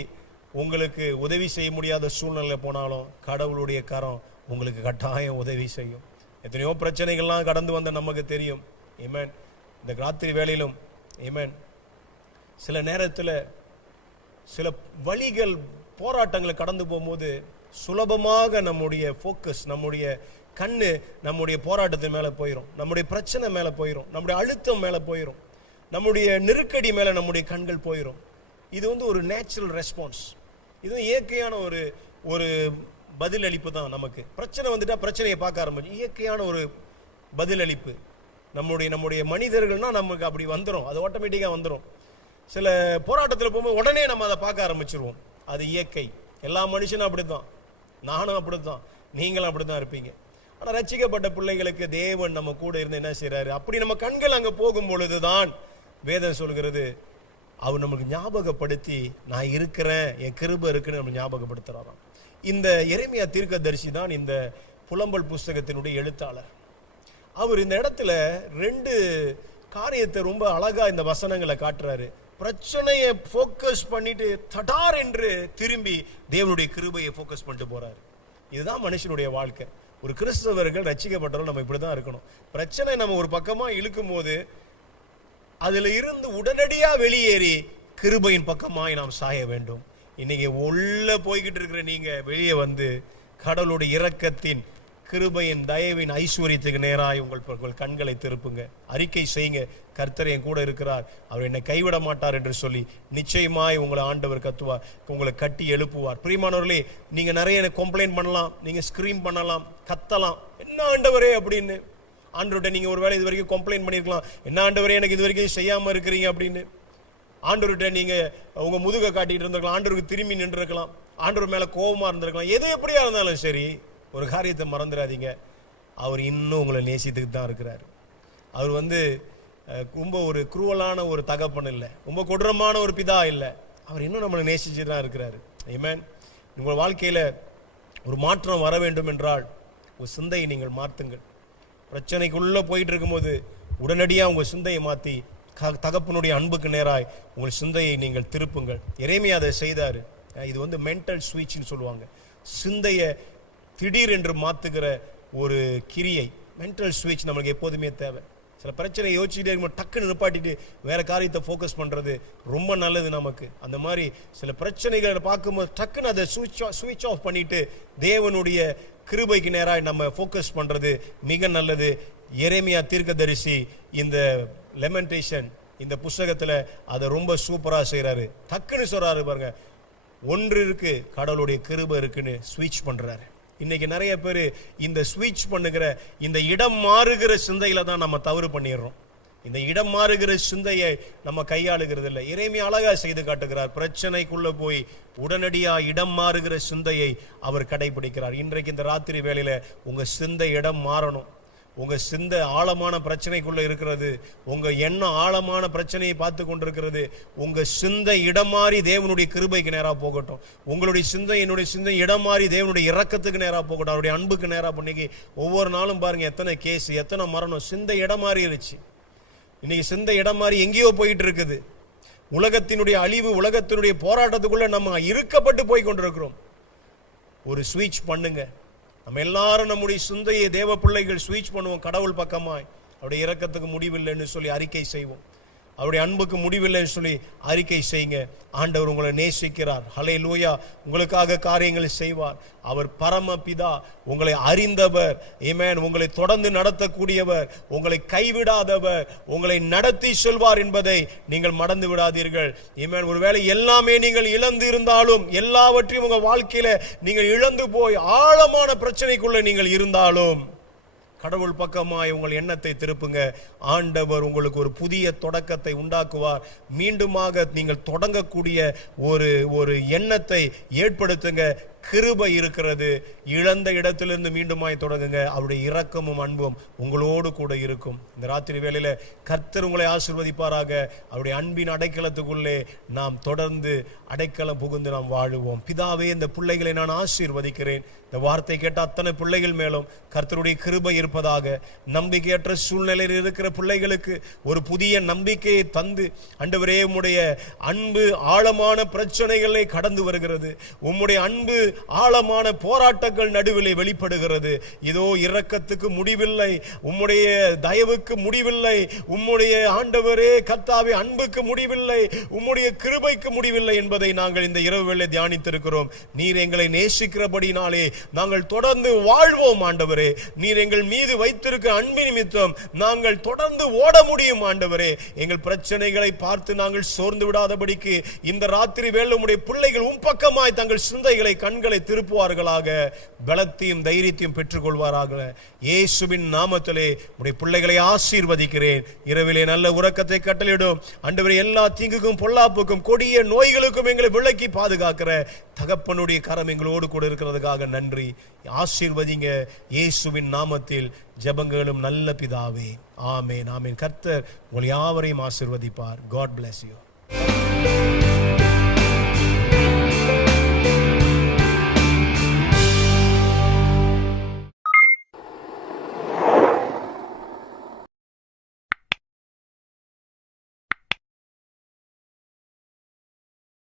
உங்களுக்கு உதவி செய்ய முடியாத சூழ்நிலை போனாலும், கடவுளுடைய கரம் உங்களுக்கு கட்டாயம் உதவி செய்யும். எத்தனையோ பிரச்சனைகள்லாம் கடந்து வந்த நமக்கு தெரியும். ஆமென். இந்த ராத்திரி வேளையிலும் ஆமென், சில நேரத்தில் சில வழிகள் போராட்டங்களை கடந்து போகும்போது சுலபமாக நம்முடைய ஃபோக்கஸ், நம்முடைய கண்ணு நம்முடைய போராட்டத்தின் மேலே போயிடும், நம்முடைய பிரச்சனை மேலே போயிடும், நம்முடைய அழுத்தம் மேலே போயிடும், நம்முடைய நெருக்கடி மேலே நம்முடைய கண்கள் போயிடும். இது ஒரு நேச்சுரல் ரெஸ்பான்ஸ், இது இயற்கையான ஒரு பதிலளிப்பு தான். நமக்கு பிரச்சனை வந்துட்டா பிரச்சனையை பார்க்க ஆரம்பிச்சு இயற்கையான ஒரு பதிலளிப்பு. நம்முடைய மனிதர்கள்னா நமக்கு அப்படி வந்துடும், அது ஆட்டோமேட்டிக்காக வந்துடும். சில போராட்டத்தில் போகும்போது உடனே நம்ம அதை பார்க்க ஆரம்பிச்சிருவோம். அது இயற்கை. எல்லா மனுஷனும் அப்படித்தான், நானும் அப்படித்தான், நீங்களும் அப்படித்தான் இருப்பீங்க. ஆனால் ரட்சிக்கப்பட்ட பிள்ளைகளுக்கு தேவன் நம்ம கூட இருந்து என்ன செய்யறாரு, அப்படி நம்ம கண்கள் அங்கே போகும் பொழுதுதான் வேதம் சொல்கிறது, அவர் நமக்கு ஞாபகப்படுத்தி நான் இருக்கிறேன், என் கிருபை இருக்குன்னு நம்ம ஞாபகப்படுத்துறாராம். இந்த எரேமியா தீர்க்கதரிசி தான் இந்த புலம்பல் புஸ்தகத்தினுடைய எழுத்தாளர். அவர் இந்த இடத்துல 2 காரியத்தை ரொம்ப அழகா இந்த வசனங்களை காட்டுறாரு. பிரச்சனையை போக்கஸ் பண்ணிட்டு தடார் என்று திரும்பி தேவனுடைய கிருபையை போக்கஸ் பண்ணிட்டு போறாரு. இதுதான் மனுஷனுடைய வாழ்க்கை. ஒரு கிறிஸ்தவர்கள் ரட்சிக்கப்பட்டவர்கள் நம்ம இப்படிதான் இருக்கணும். பிரச்சனை நம்ம ஒரு பக்கமா இழுக்கும் போது அதுல இருந்து உடனடியா வெளியேறி கிருபையின் பக்கமாய் நாம் சாய வேண்டும். இன்னைக்கு உள்ள போய்கிட்டு இருக்கிற நீங்க வெளியே வந்து கடவுளுடைய இரக்கத்தின், கிருபையின், தயவின் ஐஸ்வர்யத்துக்கு நேராய் உங்கள் கண்களை திருப்புங்க. அறிக்கை செய்யுங்க, கர்த்தர் என் கூட இருக்கிறார், அவர் என்னை கைவிட மாட்டார் என்று சொல்லி நிச்சயமாய் உங்களை ஆண்டவர் கத்துவார், உங்களை கட்டி எழுப்புவார். பிரியமானவர்களே, நீங்க நிறைய கம்ப்ளைண்ட் பண்ணலாம், நீங்க ஸ்கிரீம் பண்ணலாம், கத்தலாம், என்ன ஆண்டவரே அப்படின்னு. ஆண்டவர்கிட்ட நீங்க ஒரு வேளை இது வரைக்கும் கம்ப்ளைண்ட் பண்ணிருக்கலாம், என்ன ஆண்டவரே எனக்கு இது வரைக்கும் செய்யாம இருக்கிறீங்க அப்படின்னு. ஆண்டவர்கிட்ட நீங்க உங்க முதுக காட்டிட்டு இருந்திருக்கலாம், ஆண்டவருக்கு திரும்பி நின்று இருக்கலாம், ஆண்டவர் மேல கோபமா இருந்திருக்கலாம். எது எப்படியா இருந்தாலும் சரி, ஒரு காரியத்தை மறந்துடாதீங்க, அவர் இன்னும் உங்களை நேசித்துக்கு தான் இருக்கிறார். அவர் ரொம்ப ஒரு குரூவலான ஒரு தகப்பன் இல்லை, ரொம்ப கொடூரமான ஒரு பிதா இல்லை, அவர் இன்னும் நம்மளை நேசிச்சு தான் இருக்கிறாரு. ஆமென். உங்கள் வாழ்க்கையில ஒரு மாற்றம் வர வேண்டும் என்றால் ஒரு சிந்தையை நீங்கள் மாற்றுங்கள். பிரச்சனைக்குள்ள போயிட்டு இருக்கும்போது உடனடியாக உங்கள் சிந்தையை மாற்றி தகப்பனுடைய அன்புக்கு நேராய் உங்கள் சிந்தையை நீங்கள் திருப்புங்கள். எரேமியா அதை செய்தார். இது மென்டல் ஸ்விட்ச்னு சொல்லுவாங்க. சிந்தையை திடீர் என்று மாற்றுகிற ஒரு கிரியை, மென்டல் ஸ்விட்ச் நம்மளுக்கு எப்போதுமே தேவை. சில பிரச்சனை யோசிச்சுட்டே இருக்கும், டக்குன்னு நிப்பாட்டிட்டு வேற காரியத்தை ஃபோக்கஸ் பண்ணுறது ரொம்ப நல்லது நமக்கு. அந்த மாதிரி சில பிரச்சனைகளை பார்க்கும்போது டக்குன்னு அதை ஸ்விட்ச் ஆஃப் பண்ணிட்டு தேவனுடைய கிருபைக்கு நேராக நம்ம ஃபோக்கஸ் பண்ணுறது மிக நல்லது. எரேமியா தீர்க்கதரிசி இந்த லெமெண்டேஷன் இந்த புஸ்தகத்தில் அதை ரொம்ப சூப்பராக செய்கிறாரு. டக்குன்னு சொல்கிறாரு பாருங்க, ஒன்று இருக்கு, கடவுளுடைய கிருபை இருக்குன்னு ஸ்விட்ச் பண்ணுறாரு. இன்னைக்கு நிறைய பேர் இந்த ஸ்விட்ச் பண்ணுகிற, இந்த இடம் மாறுகிற சிந்தையில தான் நம்ம தவறு பண்ணிடுறோம். இந்த இடம் மாறுகிற சிந்தையை நம்ம கையாளுகிறது இல்லை. எரேமியா அழகா செய்து காட்டுகிறார். பிரச்சனைக்குள்ள போய் உடனடியா இடம் மாறுகிற சிந்தையை அவர் கடைபிடிக்கிறார். இன்றைக்கு இந்த ராத்திரி வேளையில உங்க சிந்தை இடம் மாறணும். உங்க சிந்தை ஆழமான பிரச்சனைக்குள்ள இருக்கிறது, உங்க எண்ணம் ஆழமான பிரச்சனையை பார்த்து கொண்டிருக்கிறது. உங்க சிந்தை இடம் மாறி தேவனுடைய கிருபைக்கு நேரா போகட்டும். உங்களுடைய சிந்தை, என்னுடைய சிந்தை இடம் மாறி தேவனுடைய இரக்கத்துக்கு நேரா போகட்டும், அவருடைய அன்புக்கு நேரா. இன்னைக்கு ஒவ்வொரு நாளும் பாருங்க எத்தனை கேஸ், எத்தனை மரணம். சிந்தை இடம் மாறிடுச்சு. இன்னைக்கு சிந்தை இடம் மாறி எங்கேயோ போயிட்டு இருக்குது. உலகத்தினுடைய அழிவு, உலகத்தினுடைய போராட்டத்துக்குள்ள நம்ம இருக்கப்பட்டு போய் கொண்டிருக்கிறோம். ஒரு ஸ்விட்ச் பண்ணுங்க. நம்ம எல்லாரும் நம்முடைய சிந்தையை தேவ பிள்ளைகள் ஸ்விட்ச் பண்ணுவோம் கடவுள் பக்கமாய். அவருடைய இரக்கத்துக்கு முடிவில்லைன்னு சொல்லி அறிக்கை செய்வோம், அவருடைய அன்புக்கு முடிவில்லைன்னு சொல்லி அறிக்கை செய்யுங்க. ஆண்டவர் உங்களை நேசிக்கிறார். ஹல்லேலூயா. உங்களுக்காக காரியங்களை செய்வார். அவர் பரமபிதா, உங்களை அறிந்தவர். ஆமென். உங்களை தொடர்ந்து நடத்தக்கூடியவர், உங்களை கைவிடாதவர், உங்களை நடத்தி செல்வார் என்பதை நீங்கள் மறந்து விடாதீர்கள். ஆமென். ஒருவேளை எல்லாமே நீங்கள் இழந்து இருந்தாலும், எல்லாவற்றையும் உங்க வாழ்க்கையில நீங்கள் இழந்து போய் ஆழமான பிரச்சனைக்குள்ள நீங்கள் இருந்தாலும், கடவுள் பக்கமாய் உங்கள் எண்ணத்தை திருப்புங்க. ஆண்டவர் உங்களுக்கு ஒரு புதிய தொடக்கத்தை உண்டாக்குவார். மீண்டுமாக நீங்கள் தொடங்கக்கூடிய ஒரு எண்ணத்தை ஏற்படுத்துங்க. கிருபை இருக்கிறது. இழந்த இடத்திலிருந்து மீண்டுமாய் தொடங்குங்க. அவருடைய இரக்கமும் அன்பும் உங்களோடு கூட இருக்கும். இந்த ராத்திரி வேளையில கர்த்தர் உங்களை ஆசீர்வதிப்பாராக. அவருடைய அன்பின் அடைக்கலத்துக்குள்ளே நாம் தொடர்ந்து அடைக்கலம் புகுந்து நாம் வாழுவோம். பிதாவே, இந்த பிள்ளைகளை நான் ஆசீர்வதிக்கிறேன். இந்த வார்த்தை கேட்ட அத்தனை பிள்ளைகள் மேலும் கர்த்தருடைய கிருபை இருப்பதாக. நம்பிக்கையற்ற சூழ்நிலையில் இருக்கிற பிள்ளைகளுக்கு ஒரு புதிய நம்பிக்கையை தந்து, ஆண்டவரே, உம்முடைய அன்பு ஆழமான பிரச்சனைகளை கடந்து வருகிறது. உம்முடைய அன்பு ஆழமான போராட்டங்கள் நடுவிலே வெளிப்படுகிறது. இதோ இரக்கத்துக்கு முடிவில்லை, உம்முடைய தயவுக்கு முடிவில்லை, உம்முடைய ஆண்டவரே கர்த்தாவே அன்புக்கு முடிவில்லை, உம்முடைய கிருபைக்கு முடிவில்லை என்பதை நாங்கள் இந்த இரவு வேளை தியானித்திருக்கிறோம். நீர் எங்களை நேசிக்கிறபடினாலே நாங்கள் தொடர்ந்து வாழ்வோம் ஆண்டவரே. நீர் எங்கள் மீது வைத்திருக்க அன்பு நிமித்தம் நாங்கள் தொடர்ந்து ஓட முடியும் ஆண்டவரே. எங்கள் பிரச்சனைகளை பார்த்து நாங்கள் சோர்ந்து விடாதபடிக்கு இந்த ராத்திரி வேளை உம்முடைய பிள்ளைகள் உம் பக்கமாய் தங்கள் சிந்தைகளை கண்களை திருப்புவார்களாக. பலத்தையும் தைரியத்தையும் பெற்றுக் கொள்வாராக. இயேசுவின் நாமத்திலே உம்முடைய பிள்ளைகளை ஆசீர்வதிக்கிறேன். இரவிலே நல்ல உறக்கத்தை கட்டளையிடும் ஆண்டவரே. எல்லா தீங்குக்கும் பொல்லாப்புக்கும் கொடிய நோய்களுக்கும் எங்களை விலக்கி பாதுகாக்கிற தகப்பனுடைய கரம் எங்களோடு கூட இருக்கிறதுக்காக நன்றி. ஆசீர்வதிங்க இயேசுவின் நாமத்தில் ஜெபங்களும் நல்ல பிதாவே. ஆமென், ஆமென். கர்த்தர் உங்கள் யாவரையும் ஆசீர்வதிப்பார். God bless you.